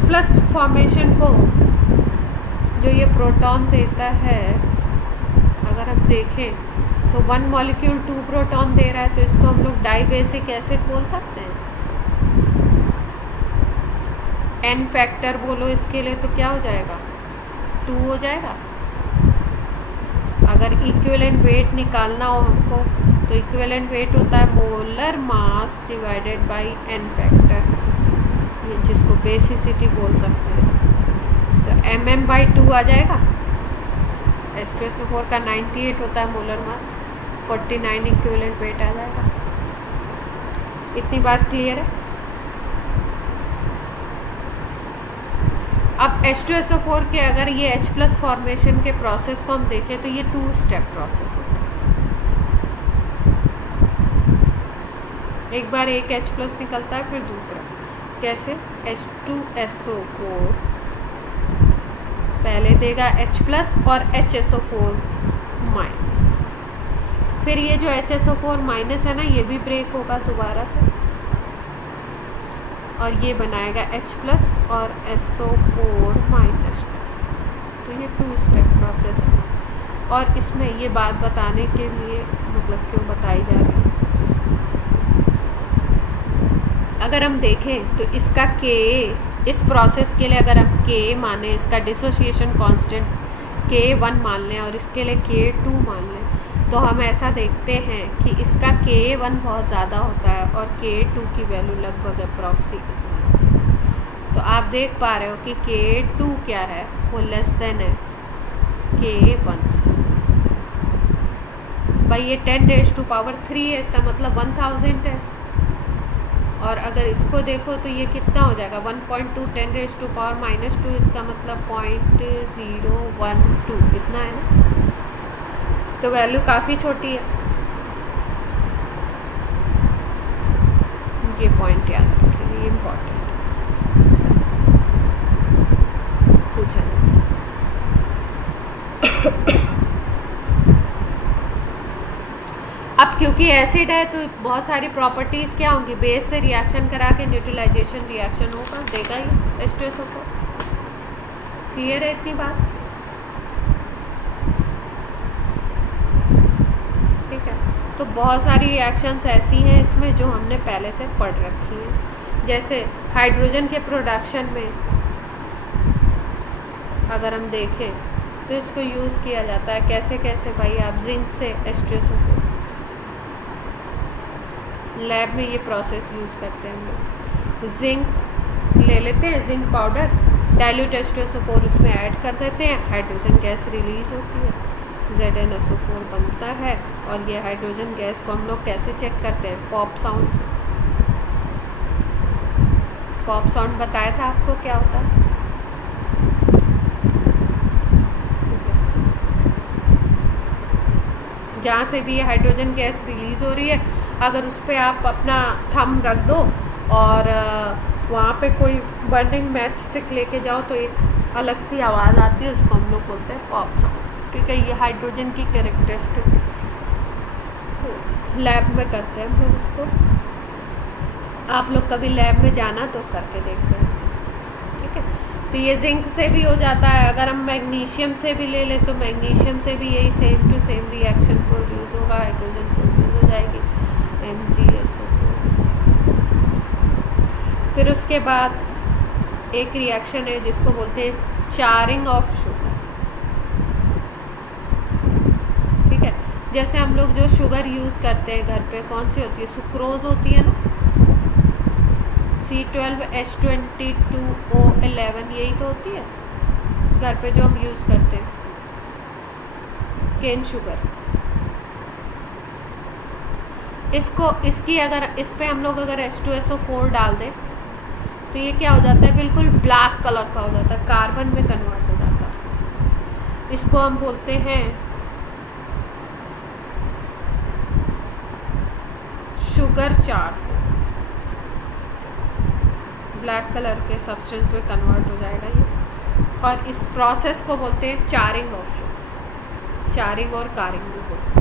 फॉर्मेशन को जो ये प्रोटॉन देता है, अगर हम देखें तो 1 मॉलिक्यूल 2 प्रोटॉन दे रहा है, तो इसको हम लोग डाइबेसिक एसिड बोल सकते हैं। N फैक्टर बोलो इसके लिए तो क्या हो जाएगा, 2 हो जाएगा। अगर इक्विवेलेंट वेट निकालना हो हमको तो इक्विवेलेंट वेट होता है molar mass divided by N factor, जिसको बेसिसिटी बोल सकते हैं, तो mm/2 आ जाएगा। H2SO4 का 98 होता है मोलर मास, 49 इक्विवेलेंट वेट आ जाएगा। इतनी बात क्लियर है? अब H2SO4 के अगर ये H+ फॉर्मेशन के प्रोसेस को हम देखें तो ये 2 स्टेप प्रोसेस होता है। एक बार एक H+ निकलता है, फिर दूसरा। कैसे? H2SO4 पहले देगा H+ और HSO4-, फिर ये जो HSO4- है ना, ये भी ब्रेक होगा दोबारा से और ये बनाएगा H+ और SO4-2, तो ये 2 स्टेप प्रोसेस है। और इसमें ये बात बताने के लिए मतलब क्यों बताई जा रही है, अगर हम देखें तो इसका K, इस प्रोसेस के लिए अगर हम K माने, इसका डिसोसिएशन कांस्टेंट K1 मान लें और इसके लिए K2 मान लें, तो हम ऐसा देखते हैं कि इसका K1 बहुत ज़्यादा होता है और K2 की वैल्यू लगभग अप्रॉक्सी इतनी है। तो आप देख पा रहे हो कि K2 क्या है, वो लेस देन है K1 से। भाई ये 10⁻³ है, इसका मतलब 1000 है। और अगर इसको देखो तो ये कितना हो जाएगा, 1.2 10⁻⁻², इसका मतलब 0.012 इतना है ना, तो वैल्यू काफ़ी छोटी है। ये पॉइंट याद रखें, ये इम्पोर्टेंट पूछा जाए। अब क्योंकि एसिड है तो बहुत सारी प्रॉपर्टीज़ क्या होंगी, बेस से रिएक्शन करा के न्यूट्रलाइजेशन रिएक्शन होगा, देगा ही H2SO4। क्लियर है इतनी बात? ठीक है, तो बहुत सारी रिएक्शंस ऐसी हैं इसमें जो हमने पहले से पढ़ रखी हैं। जैसे हाइड्रोजन के प्रोडक्शन में अगर हम देखें तो इसको यूज़ किया जाता है कैसे कैसे भाई, आप जिंक से H2SO4 लैब में ये प्रोसेस यूज़ करते हैं हम लोग। जिंक ले लेते हैं, जिंक पाउडर, डाइल्यूट H2SO4 उसमें ऐड कर देते हैं, हाइड्रोजन गैस रिलीज़ होती है, ZnSO4 बनता है। और ये हाइड्रोजन गैस को हम लोग कैसे चेक करते हैं, पॉप साउंड से। पॉप साउंड बताया था आपको क्या होता है। जहाँ से भी ये हाइड्रोजन गैस रिलीज़ हो रही है, अगर उस पर आप अपना थंब रख दो और वहाँ पे कोई बर्निंग मैच स्टिक लेके जाओ तो एक अलग सी आवाज़ आती है, उसको हम लोग बोलते हैं पॉप साउंड। ठीक है, ये हाइड्रोजन की कैरेक्टरिस्टिक लैब में करते हैं हम लोग उसको। आप लोग कभी लैब में जाना तो करके देखते हैं उसको। ठीक है, तो ये जिंक से भी हो जाता है। अगर हम मैग्नीशियम से भी ले लें तो मैग्नीशियम से भी यही same to same reaction produce होगा, हाइड्रोजन प्रोड्यूस हो जाएगी MgSO4। फिर उसके बाद एक रिएक्शन है जिसको बोलते हैं चारिंग ऑफ शुगर। ठीक है, जैसे हम लोग जो शुगर यूज़ करते हैं घर पे, कौन सी होती है, सुक्रोज होती है ना, C12H22O11, यही तो होती है घर पे जो हम यूज़ करते हैं, केन शुगर। इसकी अगर इस पे हम लोग अगर H2SO4 डाल दें तो ये क्या हो जाता है, बिल्कुल ब्लैक कलर का हो जाता है, कार्बन में कन्वर्ट हो जाता है। इसको हम बोलते हैं शुगर चार्ट। ब्लैक कलर के सब्सटेंस में कन्वर्ट हो जाएगा ये, और इस प्रोसेस को बोलते हैं चारिंग ऑफ शुगर। चारिंग और कारिंग भी बोलते हैं।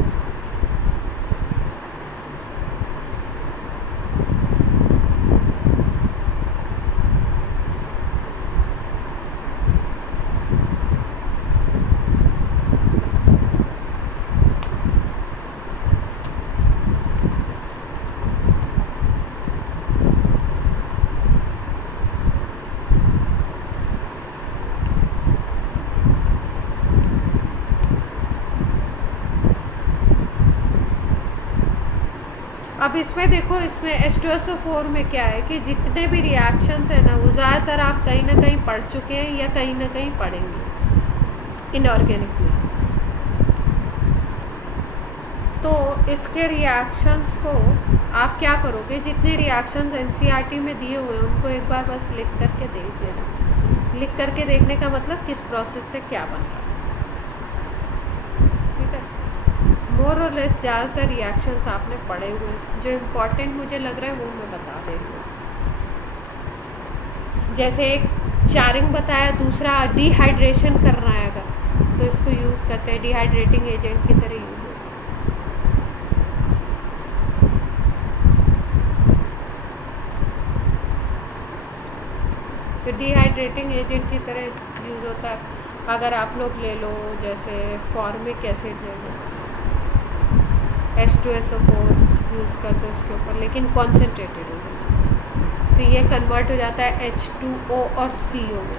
अब इसमें देखो, इसमें H2SO4 में क्या है कि जितने भी रिएक्शंस हैं ना, वो ज़्यादातर आप कहीं ना कहीं पढ़ चुके हैं या कहीं ना कहीं पढ़ेंगे इनऑर्गेनिक में। तो इसके रिएक्शंस को आप क्या करोगे, जितने रिएक्शंस NCERT में दिए हुए हैं उनको एक बार बस लिख करके देख लेना। लिख करके देखने का मतलब किस प्रोसेस से क्या बन रहा है। मोर और लेस ज़्यादातर रिएक्शंस आपने पढ़े हुए हैं, जो इम्पोर्टेंट मुझे लग रहा है वो मैं बता दे रही हूँ। जैसे एक चारिंग बताया, दूसरा डिहाइड्रेशन करना है अगर, तो इसको यूज़ करते हैं, डिहाइड्रेटिंग एजेंट की तरह यूज़ होता है। तो डिहाइड्रेटिंग एजेंट की तरह यूज़ होता है। अगर आप लोग ले लो जैसे फॉर्मिक एसिड ले लो, H2SO4 यूज़ कर दो इसके ऊपर, लेकिन कॉन्सेंट्रेटेड हो जाए तो ये कन्वर्ट हो जाता है H2O और CO में,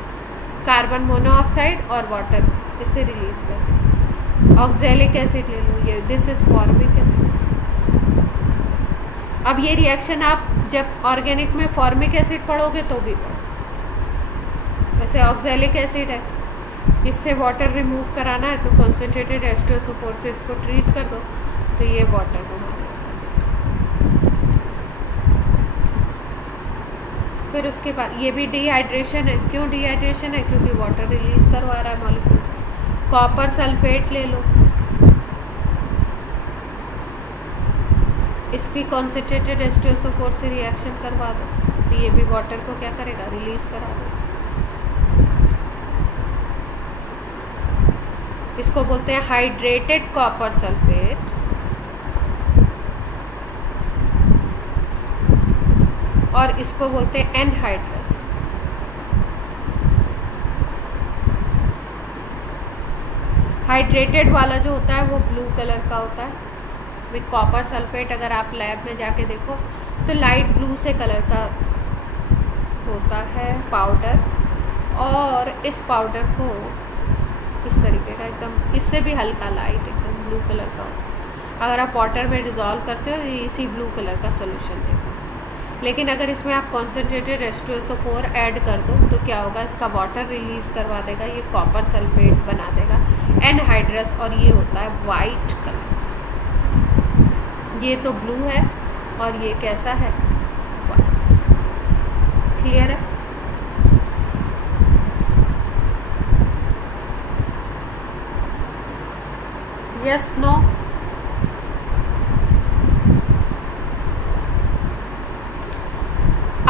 कार्बन मोनोऑक्साइड और वाटर इसे रिलीज करते। ऑक्जेलिक एसिड ले लो, ये दिस इज फॉर्मिक एसिड। अब ये रिएक्शन आप जब ऑर्गेनिक में फॉर्मिक एसिड पढ़ोगे तो भी पढ़ो। जैसे ऑक्जेलिक एसिड है, इससे वाटर रिमूव कराना है तो कॉन्सेंट्रेटेड H2SO4 से इसको ट्रीट कर दो तो ये वाटर बना देगा। फिर उसके बाद ये भी डिहाइड्रेशन है। क्यों डिहाइड्रेशन है? क्योंकि वाटर रिलीज करवा रहा है मॉलिक्यूल से। कॉपर सल्फेट ले लो, इसकी कॉन्सेंट्रेटेड H2SO4 से रिएक्शन करवा दो तो ये भी वाटर को क्या करेगा, रिलीज करा दो। इसको बोलते हैं हाइड्रेटेड कॉपर सल्फेट और इसको बोलते हैं एनहाइड्रस। हाइड्रेटेड वाला जो होता है वो ब्लू कलर का होता है विद कॉपर सल्फेट। अगर आप लैब में जाके देखो तो लाइट ब्लू से कलर का होता है पाउडर, और इस पाउडर को इस तरीके का एकदम, इससे भी हल्का लाइट एकदम ब्लू कलर का होता है। अगर आप वाटर में डिज़ोल्व करते हो ये इसी ब्लू कलर का सोल्यूशन देगा। लेकिन अगर इसमें आप कॉन्सेंट्रेटेड H2SO4 ऐड कर दो तो क्या होगा, इसका वाटर रिलीज़ करवा देगा, ये कॉपर सल्फेट बना देगा एनहाइड्रस, और ये होता है वाइट कलर। ये तो ब्लू है और ये कैसा है, वाइट। क्लियर है? Yes no?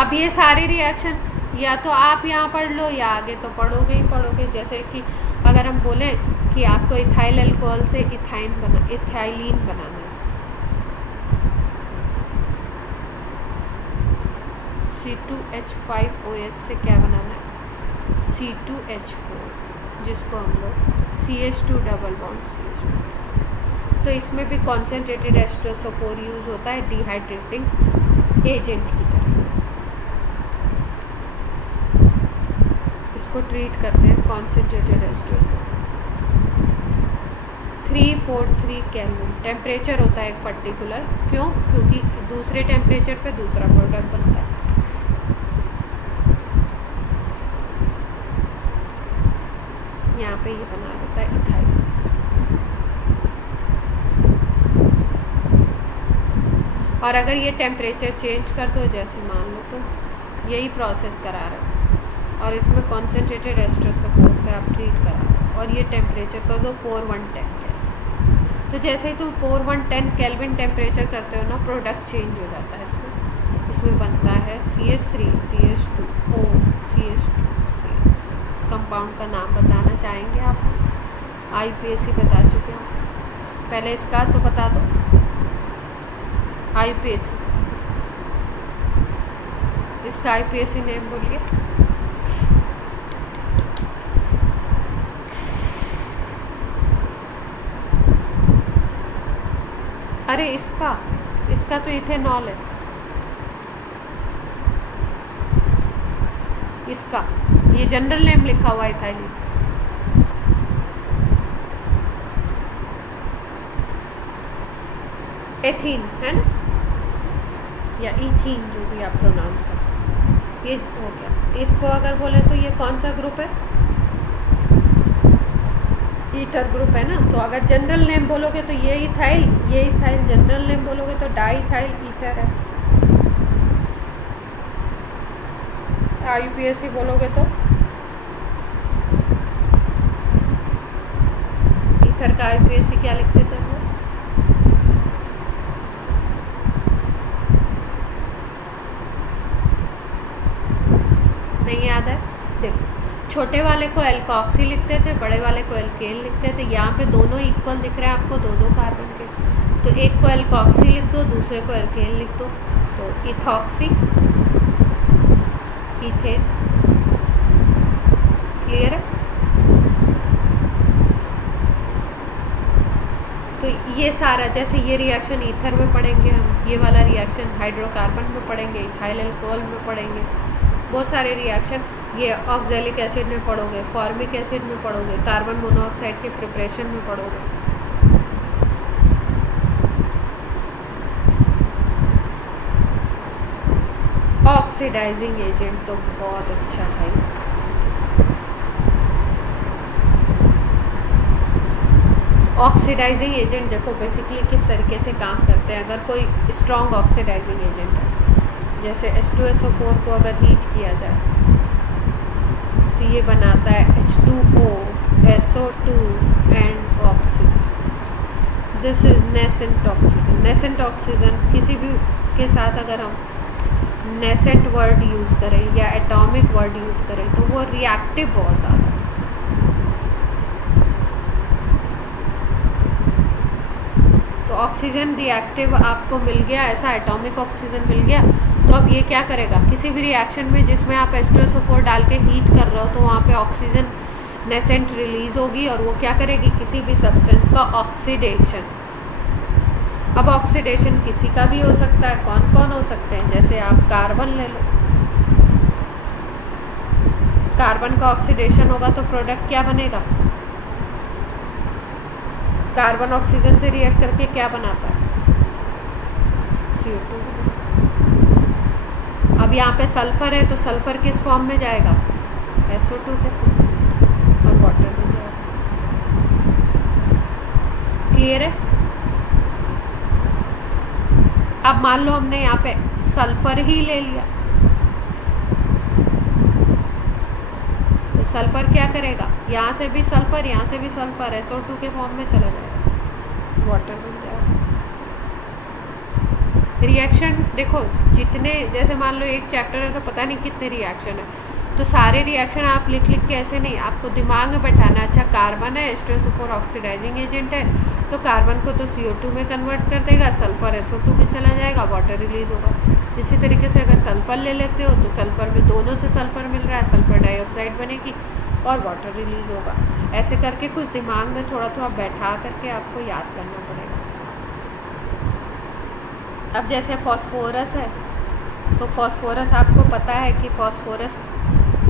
अब ये सारे रिएक्शन या तो आप यहाँ पढ़ लो या आगे तो पढ़ोगे ही पढ़ोगे। जैसे कि अगर हम बोलें कि आपको इथाइल अल्कोहल से इथाइलीन बनाना है, C2H5OH से क्या बनाना है, C2H4, जिसको हम लोग CH2 डबल बॉन्ड CH2। तो इसमें भी कॉन्सेंट्रेटेड H2SO4 यूज़ होता है डिहाइड्रेटिंग एजेंट की तरह। इसको ट्रीट करते हैं कॉन्सेंट्रेटेड H2SO4 से। 343 केल्विन टेम्परेचर होता है एक पर्टिकुलर, क्यों? क्योंकि दूसरे टेम्परेचर पे दूसरा प्रोडक्ट बनता है। यहाँ पे ये बना देता है इथाइल। और अगर ये टेम्परेचर चेंज कर दो, जैसे मान लो तो यही प्रोसेस करा रहे हो और इसमें कॉन्सेंट्रेटेड H2SO4 से आप ट्रीट करा रहे हो और ये टेम्परेचर कर दो 4110 केल्विन। तो जैसे ही तुम 4110 केल्विन टेम्परेचर करते हो ना, प्रोडक्ट चेंज हो जाता है। इसमें बनता है CH3 CH2O CH2 CH3। इस कंपाउंड का नाम बताना चाहेंगे आप? IUPAC बता चुके हो, पहले इसका तो बता दो। IUPAC, इसका IUPAC नेम बोलिए। अरे इसका तो इथेनॉल है। इसका ये जनरल नेम लिखा हुआ है इथाइलिन। एथीन है ना, या इथीन, जो भी आप प्रोनाउंस करते हो। ये हो गया। इसको अगर बोले तो ये कौन सा ग्रुप है? ईथर ग्रुप है ना। तो अगर जनरल नेम बोलोगे तो ये इथाइल, जनरल नेम बोलोगे तो डाइथाइल ईथर है। IUPAC बोलोगे तो ईथर का IUPAC क्या लिखते थे वो? नहीं याद है? देखो, छोटे वाले को एल्कोक्सी लिखते थे, बड़े वाले को एल्केन लिखते थे। यहाँ पे दोनों इक्वल दिख रहे हैं आपको, दो कार्बन के। तो एक को एल्कोक्सी लिख दो, दूसरे को एल्केन लिख दो। तो इथॉक्सी, इथेन। क्लियर है? तो ये सारा, जैसे ये रिएक्शन ईथर में पढ़ेंगे हम, ये वाला रिएक्शन हाइड्रोकार्बन में पढ़ेंगे, इथाइल अल्कोहल में पढ़ेंगे, बहुत सारे रिएक्शन। ये ऑक्जेलिक एसिड में पढ़ोगे, फॉर्मिक एसिड में पढ़ोगे, कार्बन मोनोऑक्साइड के प्रिपरेशन में पढ़ोगे। ऑक्सीडाइजिंग एजेंट तो बहुत अच्छा है। ऑक्सीडाइजिंग एजेंट देखो बेसिकली किस तरीके से काम करते हैं। अगर कोई स्ट्रॉन्ग ऑक्सीडाइजिंग एजेंट है, जैसे H2SO4 को अगर हीट किया जाए तो ये बनाता है H2O SO2 and oxygen. This is nascent oxygen. Nascent oxygen किसी भी के साथ अगर हम नेसेंट वर्ड यूज़ करें या एटॉमिक वर्ड यूज़ करें तो वो रिएक्टिव बहुत ज़्यादा है। तो ऑक्सीजन रिएक्टिव आपको मिल गया, ऐसा एटॉमिक ऑक्सीजन मिल गया तो अब ये क्या करेगा, किसी भी रिएक्शन में जिसमें आप H2SO4 डाल के हीट कर रहे हो तो वहाँ पे ऑक्सीजन नेसेंट रिलीज होगी और वो क्या करेगी, किसी भी सब्सटेंस का ऑक्सीडेशन। अब ऑक्सीडेशन किसी का भी हो सकता है, कौन कौन हो सकते हैं, जैसे आप कार्बन ले लो, कार्बन का ऑक्सीडेशन होगा तो प्रोडक्ट क्या बनेगा, कार्बन ऑक्सीजन से रिएक्ट करके क्या बनाता है, CO2। अब यहाँ पे सल्फर है तो सल्फर किस फॉर्म में जाएगा, SO2 के फॉर्म और वाटर में जाएगा। क्लियर है। अब मान लो हमने यहाँ पे सल्फर ही ले लिया तो सल्फर क्या करेगा, यहाँ से भी सल्फर, यहाँ से भी सल्फर, SO2 के फॉर्म में चला जाएगा, वाटर बन जाएगा। रिएक्शन देखो जितने, जैसे मान लो एक चैप्टर है तो पता नहीं कितने रिएक्शन है, तो सारे रिएक्शन आप लिख लिख के ऐसे नहीं, आपको दिमाग में बैठाना। अच्छा कार्बन है, H2SO4 ऑक्सीडाइजिंग एजेंट है, तो कार्बन को तो CO2 में कन्वर्ट कर देगा, सल्फर SO2 में चला जाएगा, वाटर रिलीज होगा। इसी तरीके से अगर सल्फर ले लेते हो तो सल्फर में दोनों से सल्फर मिल रहा है, सल्फर डाइऑक्साइड बनेगी और वाटर रिलीज होगा। ऐसे करके कुछ दिमाग में थोड़ा थोड़ा बैठा करके आपको याद करना पड़ेगा। अब जैसे फॉस्फोरस है तो फॉस्फोरस आपको पता है कि फॉस्फोरस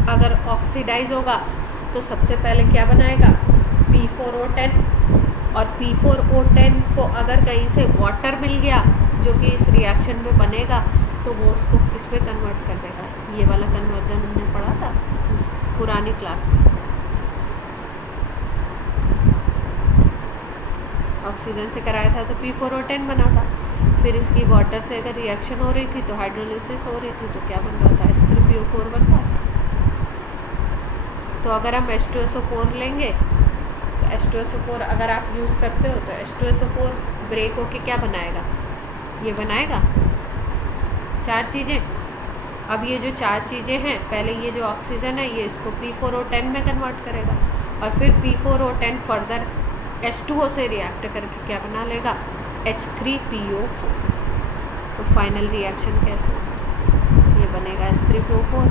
अगर ऑक्सीडाइज होगा तो सबसे पहले क्या बनाएगा, P4O10, और P4O10 को अगर कहीं से वाटर मिल गया जो कि इस रिएक्शन में बनेगा तो वो उसको किस में कन्वर्ट कर देगा, ये वाला कन्वर्जन हमने पढ़ा था पुरानी क्लास में। ऑक्सीजन से कराया था तो P4O10 बना था, फिर इसकी वाटर से अगर रिएक्शन हो रही थी तो हाइड्रोलिसिस हो रही थी तो क्या बन रहा था, H3PO4 बन रहा था। तो अगर हम H2SO4 लेंगे तो H2SO4 अगर आप यूज़ करते हो तो H2SO4 ब्रेक होके क्या बनाएगा, ये बनाएगा चार चीज़ें। अब ये जो चार चीज़ें हैं, पहले ये जो ऑक्सीजन है ये इसको P4O10 में कन्वर्ट करेगा और फिर P4O10 फर्दर H2O से रिएक्ट करके क्या बना लेगा, H3PO4। तो फाइनल रिएक्शन कैसे होगा, ये बनेगा H3PO4।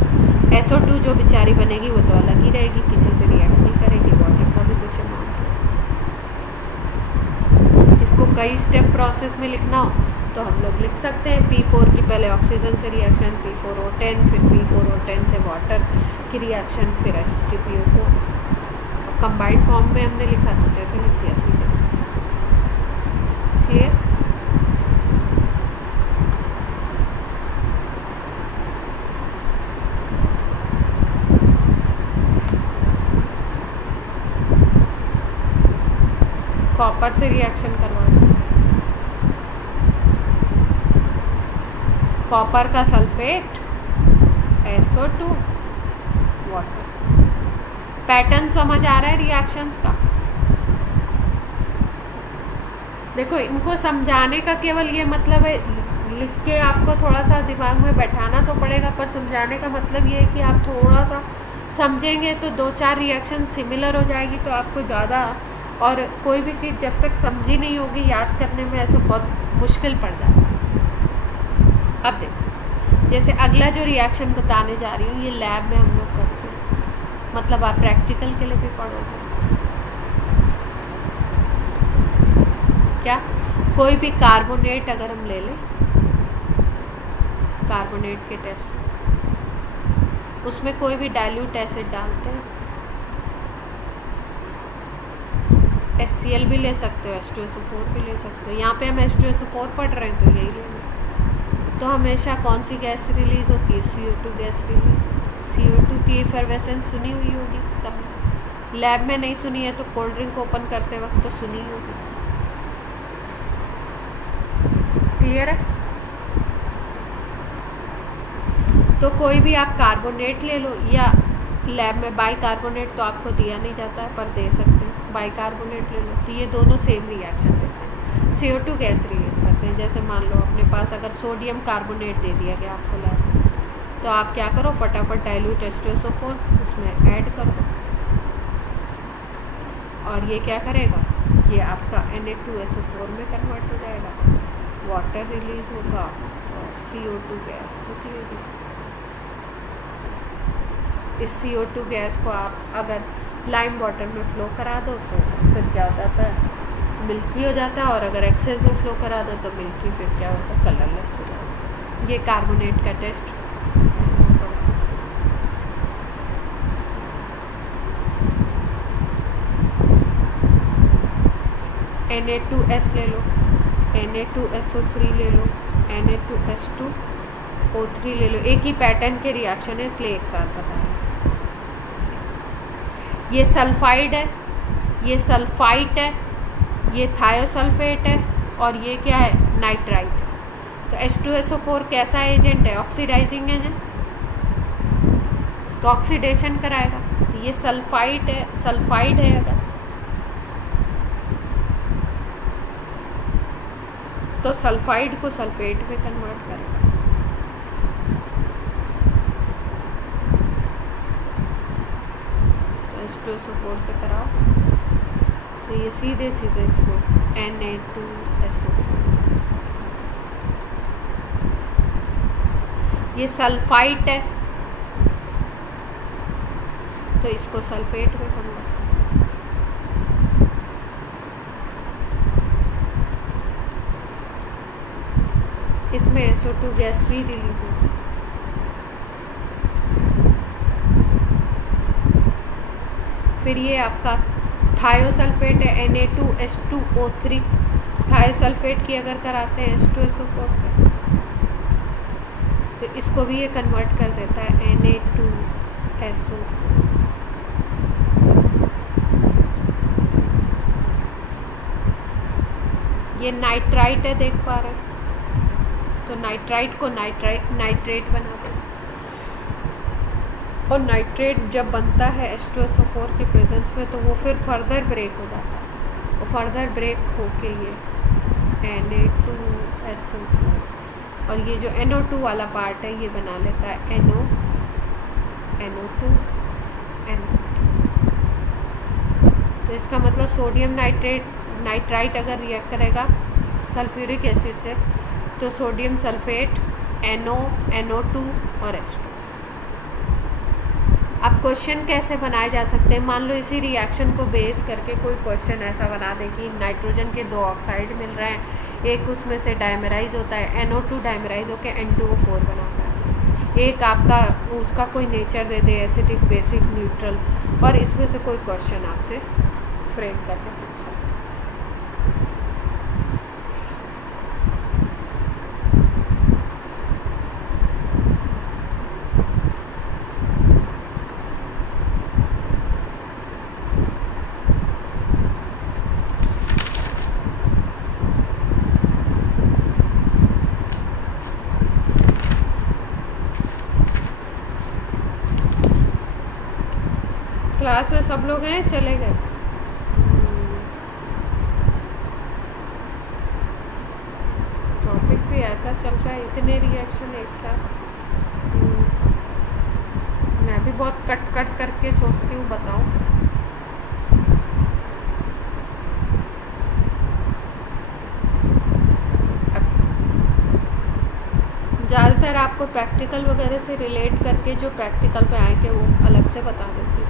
SO2 जो बेचारी बनेगी वो तो अलग ही रहेगी, किसी से रिएक्ट नहीं करेगी, वाटर का भी कुछ अमाउंट है। इसको कई स्टेप प्रोसेस में लिखना हो तो हम लोग लिख सकते हैं, P4 की पहले ऑक्सीजन से रिएक्शन, P4O10, फिर P4O10 से वाटर की रिएक्शन, फिर H3PO4। कंबाइंड फॉर्म में हमने लिखा तो कैसे लिख दिया सीधे। क्लियर। कॉपर से रिएक्शन करवाना, कॉपर का सल्फेट, SO2, वाटर। पैटर्न समझ आ रहा है रिएक्शंस का। देखो इनको समझाने का केवल ये मतलब है, लिख के आपको थोड़ा सा दिमाग में बैठाना तो पड़ेगा, पर समझाने का मतलब ये है कि आप थोड़ा सा समझेंगे तो दो चार रिएक्शन सिमिलर हो जाएगी तो आपको ज़्यादा, और कोई भी चीज़ जब तक समझी नहीं होगी याद करने में ऐसे बहुत मुश्किल पड़ जाता है। अब देखो जैसे अगला जो रिएक्शन बताने जा रही हूँ ये लैब में हम लोग करते हैं, मतलब आप प्रैक्टिकल के लिए भी पढ़ोगे। क्या, कोई भी कार्बोनेट अगर हम ले लें, कार्बोनेट के टेस्ट में उसमें कोई भी डाइल्यूट एसिड डालते हैं, HCl भी ले सकते हो, H2SO4 भी ले सकते हो। यहाँ पे हम H2SO4 पढ़ रहे हैं तो यही लेंगे। तो हमेशा कौन सी गैस रिलीज होती है, CO2 गैस रिलीज। CO2 की एफरवेसेंस सुनी हुई होगी सब, लैब में नहीं सुनी है तो कोल्ड ड्रिंक ओपन करते वक्त तो सुनी होगी। क्लियर है। तो कोई भी आप कार्बोनेट ले लो, या लैब में बाइकार्बोनेट तो आपको दिया नहीं जाता है पर दे सकते हैं, बाइकार्बोनेट ले लो, तो ये दोनों सेम रिएक्शन देते हैं, CO2 गैस रिलीज करते हैं। जैसे मान लो अपने पास अगर सोडियम कार्बोनेट दे दिया गया आपको लैब में, तो आप क्या करो फटाफट डाइल्यूट H2SO4 उसमें ऐड कर दो, और ये क्या करेगा, ये आपका Na2SO4 में कन्वर्ट हो जाएगा, वाटर रिलीज होगा और CO2 गैस निकलेगी। इस CO2 गैस को आप अगर लाइम वाटर में फ्लो करा दो तो फिर क्या हो जाता है, मिल्की हो जाता है, और अगर एक्सेस में फ्लो करा दो तो मिल्की फिर क्या होता है, कलरलेस हो जाता है। ये कार्बोनेट का टेस्ट। Na2S ले लो, Na2SO3 ले लो, Na2S2O3 ले लो। एक ही पैटर्न के रिएक्शन है इसलिए एक साथ बताएं। ये सल्फाइड है, ये सल्फाइट है, ये थायोसल्फेट है, और ये क्या है, नाइट्राइट। तो H2SO4 कैसा एजेंट है, ऑक्सीडाइजिंग एजेंट, तो ऑक्सीडेशन कराएगा। ये सल्फाइड है अगर, तो सल्फाइड को सल्फेट में कन्वर्ट करेगा। तो H2SO4 से कराओ तो ये सीधे इसको Na2SO4। ये सल्फाइट है तो इसको सल्फेट में कन्वर्ट। इसमें SO2 गैस भी रिलीज होगी। फिर ये आपका थायोसल्फेट है, Na2H2O3। थायोसल्फेट की अगर कराते हैं H2SO4 से तो इसको भी ये कन्वर्ट कर देता है Na2SO4। ये नाइट्राइट है, देख पा रहे हैं, तो नाइट्राइट को नाइट्रेट बना दो। और नाइट्रेट जब बनता है H2SO4 के प्रेजेंस में तो वो फिर फर्दर ब्रेक हो जाता है, और फर्दर ब्रेक होके ये Na2SO4, और ये जो NO2 वाला पार्ट है ये बना लेता है NO2 तो इसका मतलब सोडियम नाइट्राइट अगर रिएक्ट करेगा सल्फ्यूरिक एसिड से तो सोडियम सल्फेट, NO2 और H2। अब क्वेश्चन कैसे बनाए जा सकते हैं, मान लो इसी रिएक्शन को बेस करके कोई क्वेश्चन ऐसा बना दे कि नाइट्रोजन के 2 ऑक्साइड मिल रहे हैं, एक उसमें से डायमराइज होता है, NO2 डायमराइज होकर N2O4 बनाता है। एक आपका उसका कोई नेचर दे दे, एसिडिक, बेसिक, न्यूट्रल, और इसमें से कोई क्वेश्चन आपसे फ्रेम करके पूछ सकते हैं। क्लास में सब लोग हैं, चले गए? टॉपिक भी ऐसा चल रहा है, इतने रिएक्शन एक साथ। मैं भी बहुत कट करके सोचती हूँ बताऊँ। ज़्यादातर आपको प्रैक्टिकल वगैरह से रिलेट करके जो प्रैक्टिकल पे आए के वो अलग से बता देती हूँ,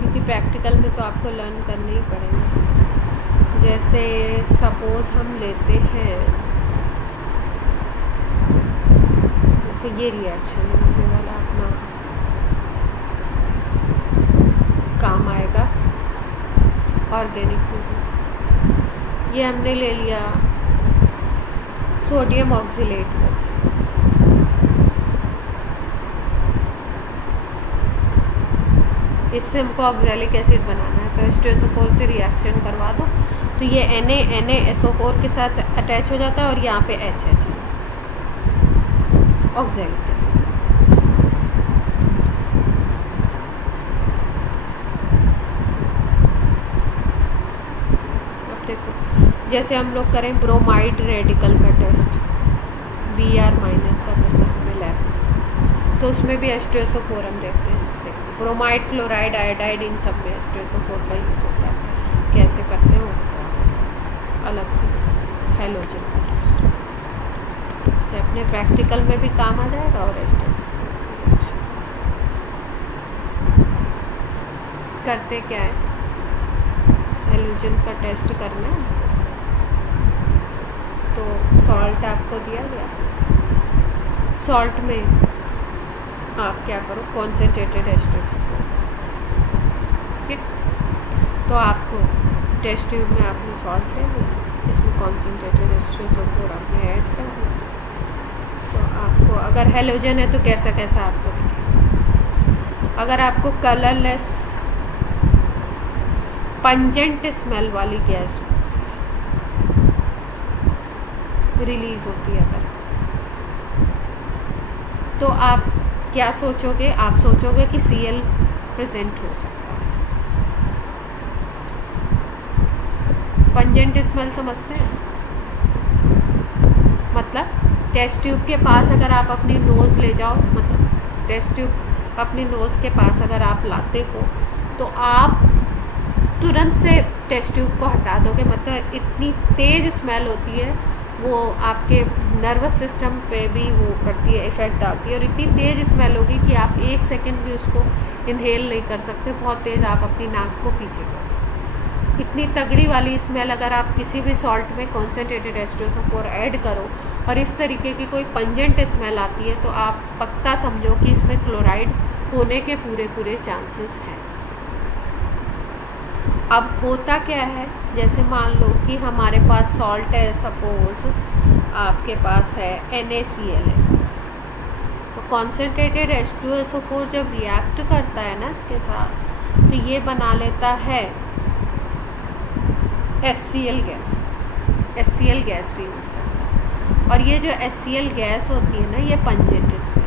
क्योंकि प्रैक्टिकल में तो आपको लर्न करने ही पड़ेगा। जैसे सपोज हम लेते हैं, जैसे ये रिएक्शन है, ये वाला अपना काम आएगा ऑर्गेनिक में। ये हमने ले लिया सोडियम ऑक्सीलेट में, इससे हमको ऑक्सैलिक एसिड बनाना है, तो H2SO4 से रिएक्शन करवा दो तो ये NaSO4 के साथ अटैच हो जाता है और यहाँ पे HH ऑक्सैलिक एसिड। अब देखो जैसे हम लोग करें ब्रोमाइड रेडिकल का टेस्ट, Br- का करना हमें लैब, तो उसमें भी H2SO4 हम देखते हैं। ब्रोमाइड, क्लोराइड, आयोडाइड, इन सब में H2SO4 का यूज होता है। कैसे करते हो अलग से, हैलोजन का टेस्ट। अपने प्रैक्टिकल में भी काम आ जाएगा। और करते क्या है, हेलोजन का टेस्ट करना है। तो सॉल्ट आपको दिया गया, सॉल्ट में आप क्या करो, कॉन्सेंट्रेटेड H2SO4, ठीक। तो आपको टेस्ट ट्यूब में आपने सॉल्ट ले लिया, इसमें कॉन्सेंट्रेटेड H2SO4 आपने ऐड कर दिया। तो आपको अगर हेलोजन है तो कैसा कैसा आपको दिखेगा। अगर आपको कलरलेस पंजेंट स्मेल वाली गैस रिलीज होती है अगर, तो आप क्या सोचोगे, आप सोचोगे कि Cl प्रेजेंट हो सकता है। पंजेंट स्मेल समझते हैं, मतलब टेस्ट ट्यूब के पास अगर आप अपनी नोज़ ले जाओ, मतलब टेस्ट ट्यूब अपनी नोज़ के पास अगर आप लाते हो तो आप तुरंत से टेस्ट ट्यूब को हटा दोगे, मतलब इतनी तेज़ स्मेल होती है वो आपके नर्वस सिस्टम पे भी वो करती है, इफ़ेक्ट डालती है। और इतनी तेज़ स्मेल होगी कि आप 1 सेकंड भी उसको इनहेल नहीं कर सकते, बहुत तेज़ आप अपनी नाक को पीछे करो। इतनी तगड़ी वाली स्मेल अगर आप किसी भी सॉल्ट में कॉन्सेंट्रेटेड H2SO4 ऐड करो और इस तरीके की कोई पंजेंट स्मेल आती है, तो आप पक्का समझो कि इसमें क्लोराइड होने के पूरे चांसेस हैं। अब होता क्या है, जैसे मान लो कि हमारे पास सॉल्ट है, सपोज आपके पास है NaCl है सपोज, तो कॉन्सेंट्रेटेड H2SO4 जब रिएक्ट करता है ना इसके साथ, तो ये बना लेता है HCl gas, HCl gas release करता है। और ये जो HCl गैस होती है ना, ये पंजेंट स्मेल।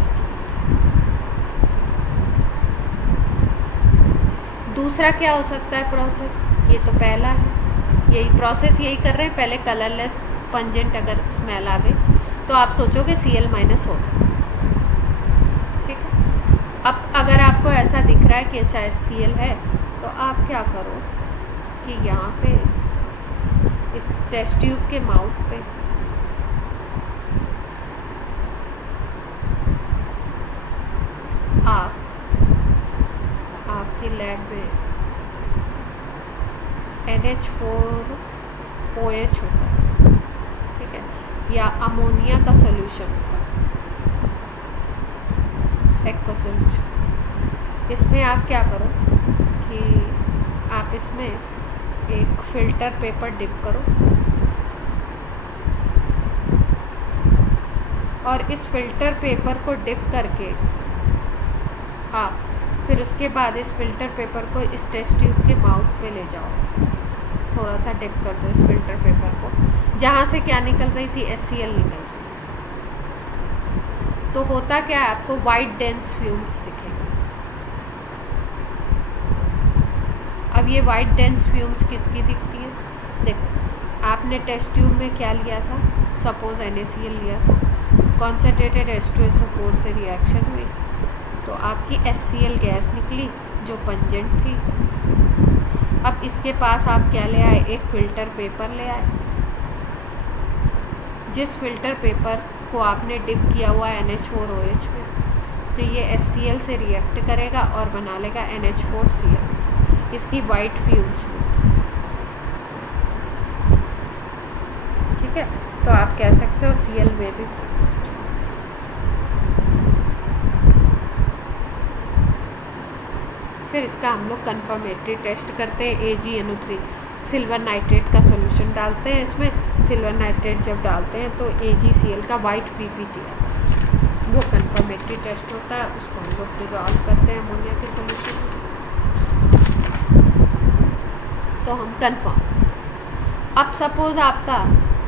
दूसरा क्या हो सकता है प्रोसेस, ये तो पहला है, यही प्रोसेस यही कर रहे हैं। पहले कलरलेस पंजेंट अगर स्मेल आ गई तो आप सोचोगे Cl- हो सकता है, ठीक है। अब अगर आपको ऐसा दिख रहा है कि अच्छा HCl है, तो आप क्या करो कि यहाँ पे इस टेस्ट ट्यूब के माउथ पे आपकी लैब में NH4OH होता है, ठीक है, या अमोनिया का सोल्यूशन होता है, एक्वा सोल्यूशन। इसमें आप क्या करो कि आप इसमें एक फिल्टर पेपर डिप करो और इस फिल्टर पेपर को डिप करके आप फिर उसके बाद इस फिल्टर पेपर को इस टेस्ट ट्यूब के माउथ पे ले जाओ, थोड़ा सा डिप कर दो इस फिल्टर पेपर को, जहाँ से क्या निकल रही थी, HCl निकल रही। तो होता क्या है, आपको वाइट डेंस फ्यूम्स दिखेंगे। अब ये वाइट डेंस फ्यूम्स किसकी दिखती है, देखो आपने टेस्ट ट्यूब में क्या लिया था, सपोज NaCl लिया था, कॉन्सेंट्रेटेड H2SO4 से रिएक्शन हुई तो आपकी HCl गैस निकली जो पंजेंट थी। अब इसके पास आप क्या ले आए, एक फ़िल्टर पेपर ले आए, जिस फिल्टर पेपर को आपने डिप किया हुआ है NH4OH में, तो ये HCl से रिएक्ट करेगा और बना लेगा NH4Cl, इसकी वाइट फ्यूम्स मिलती है, ठीक है। तो आप कह सकते हो Cl में भी फिर इसका हम लोग कन्फर्मेटरी टेस्ट करते हैं। AgNO3 सिल्वर नाइट्रेट का सोल्यूशन डालते हैं, इसमें सिल्वर नाइट्रेट जब डालते हैं तो AgCl का वाइट PPT है, वो कन्फर्मेटरी टेस्ट होता है, उसको हम लोग डिज़ोल्व करते हैं अमोनिया के सोल्यूशन में, तो हम कन्फर्म। अब सपोज आपका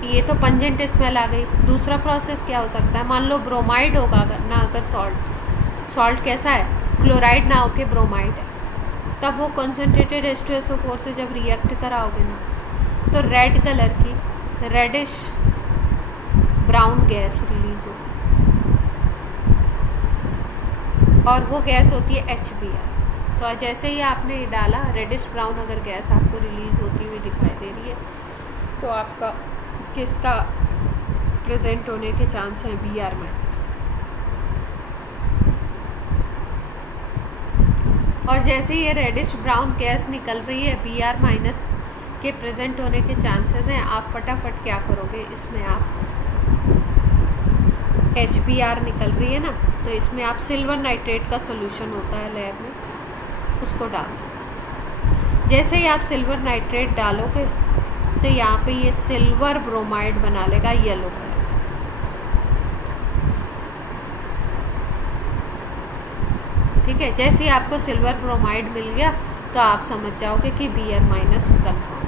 ये तो पंजेंट स्मेल आ गई, दूसरा प्रोसेस क्या हो सकता है, मान लो ब्रोमाइड होगा ना, अगर सॉल्ट कैसा है, क्लोराइड ना होके ब्रोमाइड है, तब वो कॉन्सेंट्रेटेड H2SO4 से जब रिएक्ट कराओगे ना, तो रेड कलर की रेडिश ब्राउन गैस रिलीज होगी और वो गैस होती है HBr। तो जैसे ही आपने ये डाला, रेडिश ब्राउन अगर गैस आपको रिलीज होती हुई दिखाई दे रही है, तो आपका किसका प्रेजेंट होने के चांस हैं Br माइनस। और जैसे ये रेडिश ब्राउन गैस निकल रही है Br माइनस के प्रेजेंट होने के चांसेस हैं, आप फटाफट क्या करोगे, इसमें आप HBr निकल रही है ना, तो इसमें आप सिल्वर नाइट्रेट का सोल्यूशन होता है लैब में, उसको डाल दो। जैसे ही आप सिल्वर नाइट्रेट डालोगे तो यहाँ पे ये सिल्वर ब्रोमाइड बना लेगा येलो कलर। ठीक है, जैसे ही आपको सिल्वर ब्रोमाइड मिल गया तो आप समझ जाओगे कि Br माइनस कन्फर्म।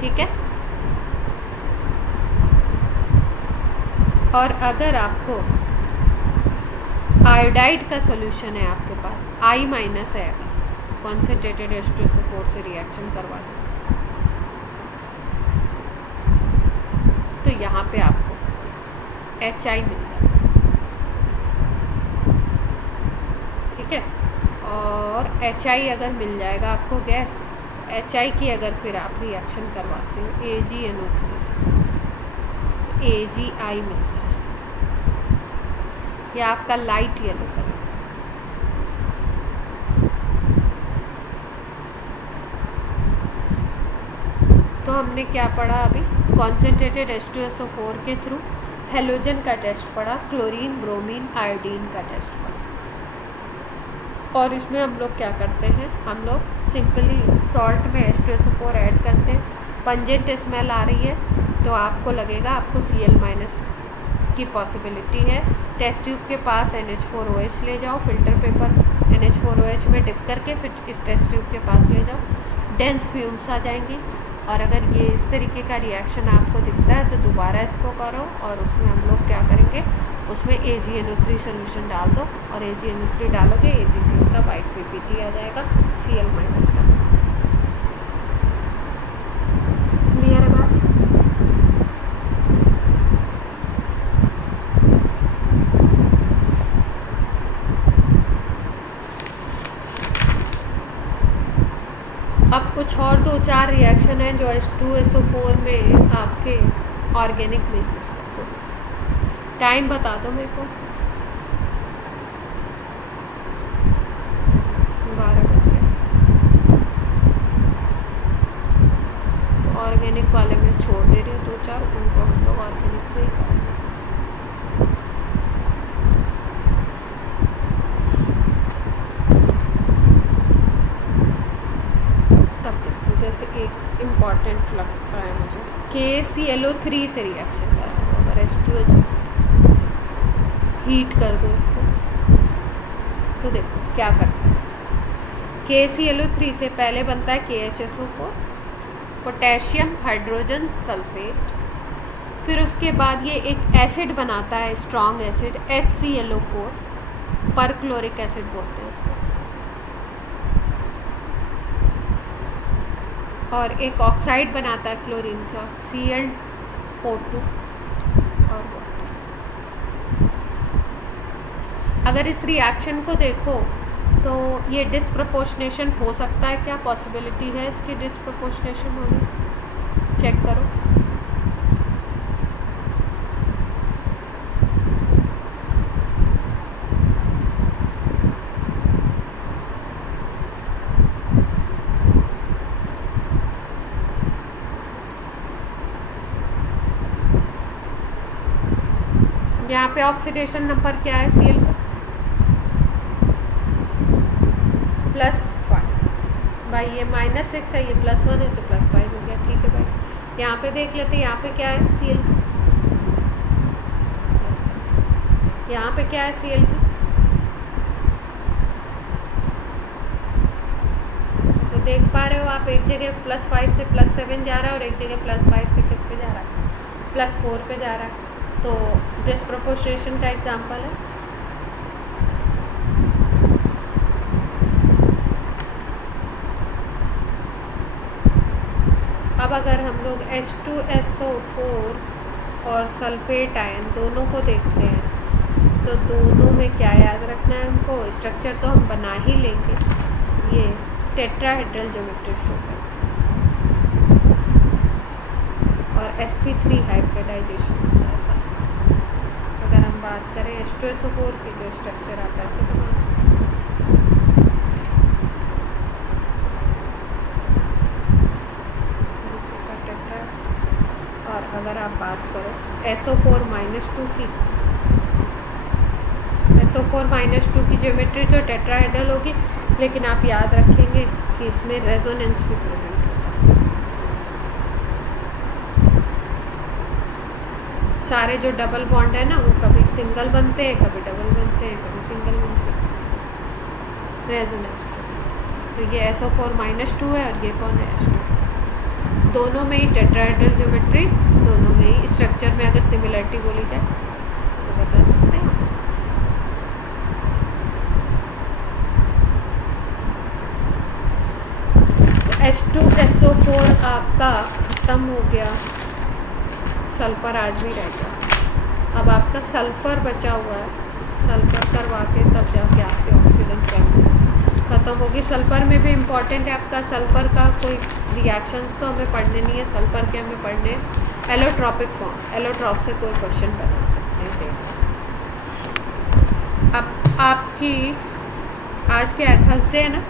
ठीक है, और अगर आपको आयोडाइड का सोल्यूशन है आपके पास, I माइनस है, कॉन्सेंट्रेटेड H2SO4 से रिएक्शन करवा दो, तो यहाँ पे आपको HI मिल जाता है। ठीक है, और HI अगर मिल जाएगा आपको गैस, HI की अगर फिर आप रिएक्शन करवाते हो AgNO3 से, तो AgI मिलता है, यह आपका लाइट येलो कलर। तो हमने क्या पढ़ा अभी, कॉन्सेंट्रेटेड H2SO4 के थ्रू हेलोजन का टेस्ट पढ़ा, क्लोरीन, ब्रोमीन, आयोडीन का टेस्ट पढ़ा। और इसमें हम लोग क्या करते हैं, हम लोग सिंपली सॉल्ट में H2SO4 ऐड करते हैं। पंजेंट स्मेल आ रही है तो आपको लगेगा आपको Cl माइनस की पॉसिबिलिटी है। टेस्ट ट्यूब के पास NH4OH ले जाओ, फिल्टर पेपर NH4OH में डिप करके फिर इस टेस्ट ट्यूब के पास ले जाओ, डेंस फ्यूम्स आ जाएंगी। और अगर ये इस तरीके का रिएक्शन आपको दिखता है तो दोबारा इसको करो, और उसमें हम लोग क्या करेंगे, उसमें AgNO3 सोल्यूशन डाल दो, और AgNO3 डालोगे AgCl का वाइट PPT आ जाएगा Cl माइनस का। क्लियर है बात? अब कुछ और 2-4 रिएक्शन हैं जो H2SO4 में आपके ऑर्गेनिक में यूज करते हो। टाइम बता दो मेरे को, 12 बज गए। ऑर्गेनिक वाले में छोड़ दे रही हूँ 2-4, उनको हम लोग ऑर्गेनिक में ही करेंगे। जैसे एक इम्पॉर्टेंट लगता है मुझे, KClO3 से रिएक्शन कर दो, अगर H2SO हीट कर दो उसको, तो देखो क्या करता है। KClO3 से पहले बनता है KHSO4, पोटेशियम हाइड्रोजन सल्फेट, फिर उसके बाद ये एक एसिड बनाता है, strong acid HClO4, perchloric acid बोलते हैं उसको, और एक ऑक्साइड बनाता है क्लोरीन का Cl2 और वाटर। अगर इस रिएक्शन को देखो तो ये डिस्प्रपोर्शनेशन हो सकता है, क्या पॉसिबिलिटी है इसकी डिस्प्रपोर्शनेशन होने, चेक करो। यहाँ पे ऑक्सीडेशन नंबर क्या है Cl का, +5। भाई ये -6 है, ये +1 है तो +5 हो गया। ठीक है भाई, यहाँ पे देख लेते हैं, यहाँ पे क्या है Cl का, यहाँ पे क्या है Cl की, तो देख पा रहे हो आप, एक जगह +5 से +7 जा रहा है और एक जगह +5 से किस पे जा रहा है, +4 पे जा रहा है। तो डिस्प्रपोर्शनेशन का एग्जाम्पल है। अब अगर हम लोग H2SO4 और सल्फेट आयन दोनों को देखते हैं तो दोनों में क्या याद रखना है हमको, स्ट्रक्चर तो हम बना ही लेंगे, ये टेट्राहेड्रल ज्योमेट्री शो करते हैं। और sp3 हाइब्रिडाइजेशन होता है ऐसा। अगर हम बात करें H2SO4 की तो स्ट्रक्चर आप ऐसे बना सकते हैं। इस तरीके का टेट्रा। और अगर आप बात करो SO4-2 की, SO4-2 की ज्योमेट्री तो टेट्राहेड्रल होगी, लेकिन आप याद रखेंगे कि इसमें रेजोनेंस भी प्रेजेंट होता है। सारे जो डबल बॉन्ड है ना वो कभी सिंगल बनते हैं, कभी डबल बनते हैं, कभी सिंगल बनते हैं, रेजोनेंस प्रेजेंट। तो ये SO4-2 है और ये कौन है, H2। दोनों में ही टेट्राहेड्रल ज्योमेट्री, दोनों में ही स्ट्रक्चर में अगर सिमिलरिटी बोली जाए तो बता सकते हैं। H2SO4 आपका ख़त्म हो गया, सल्फर आज भी रह गया। अब आपका सल्फर बचा हुआ है, सल्फर करवा के तब जाके आपके ऑक्सीजन केम ख़त्म होगी। सल्फर में भी इम्पॉर्टेंट है आपका, सल्फर का कोई रिएक्शंस तो हमें पढ़ने नहीं है, सल्फर के हमें पढ़ने एलोट्रॉपिक फॉर्म, एलोट्रॉप से कोई क्वेश्चन बना सकते हैं दे सकते। अब आपकी आज क्या है, थर्सडे है ना,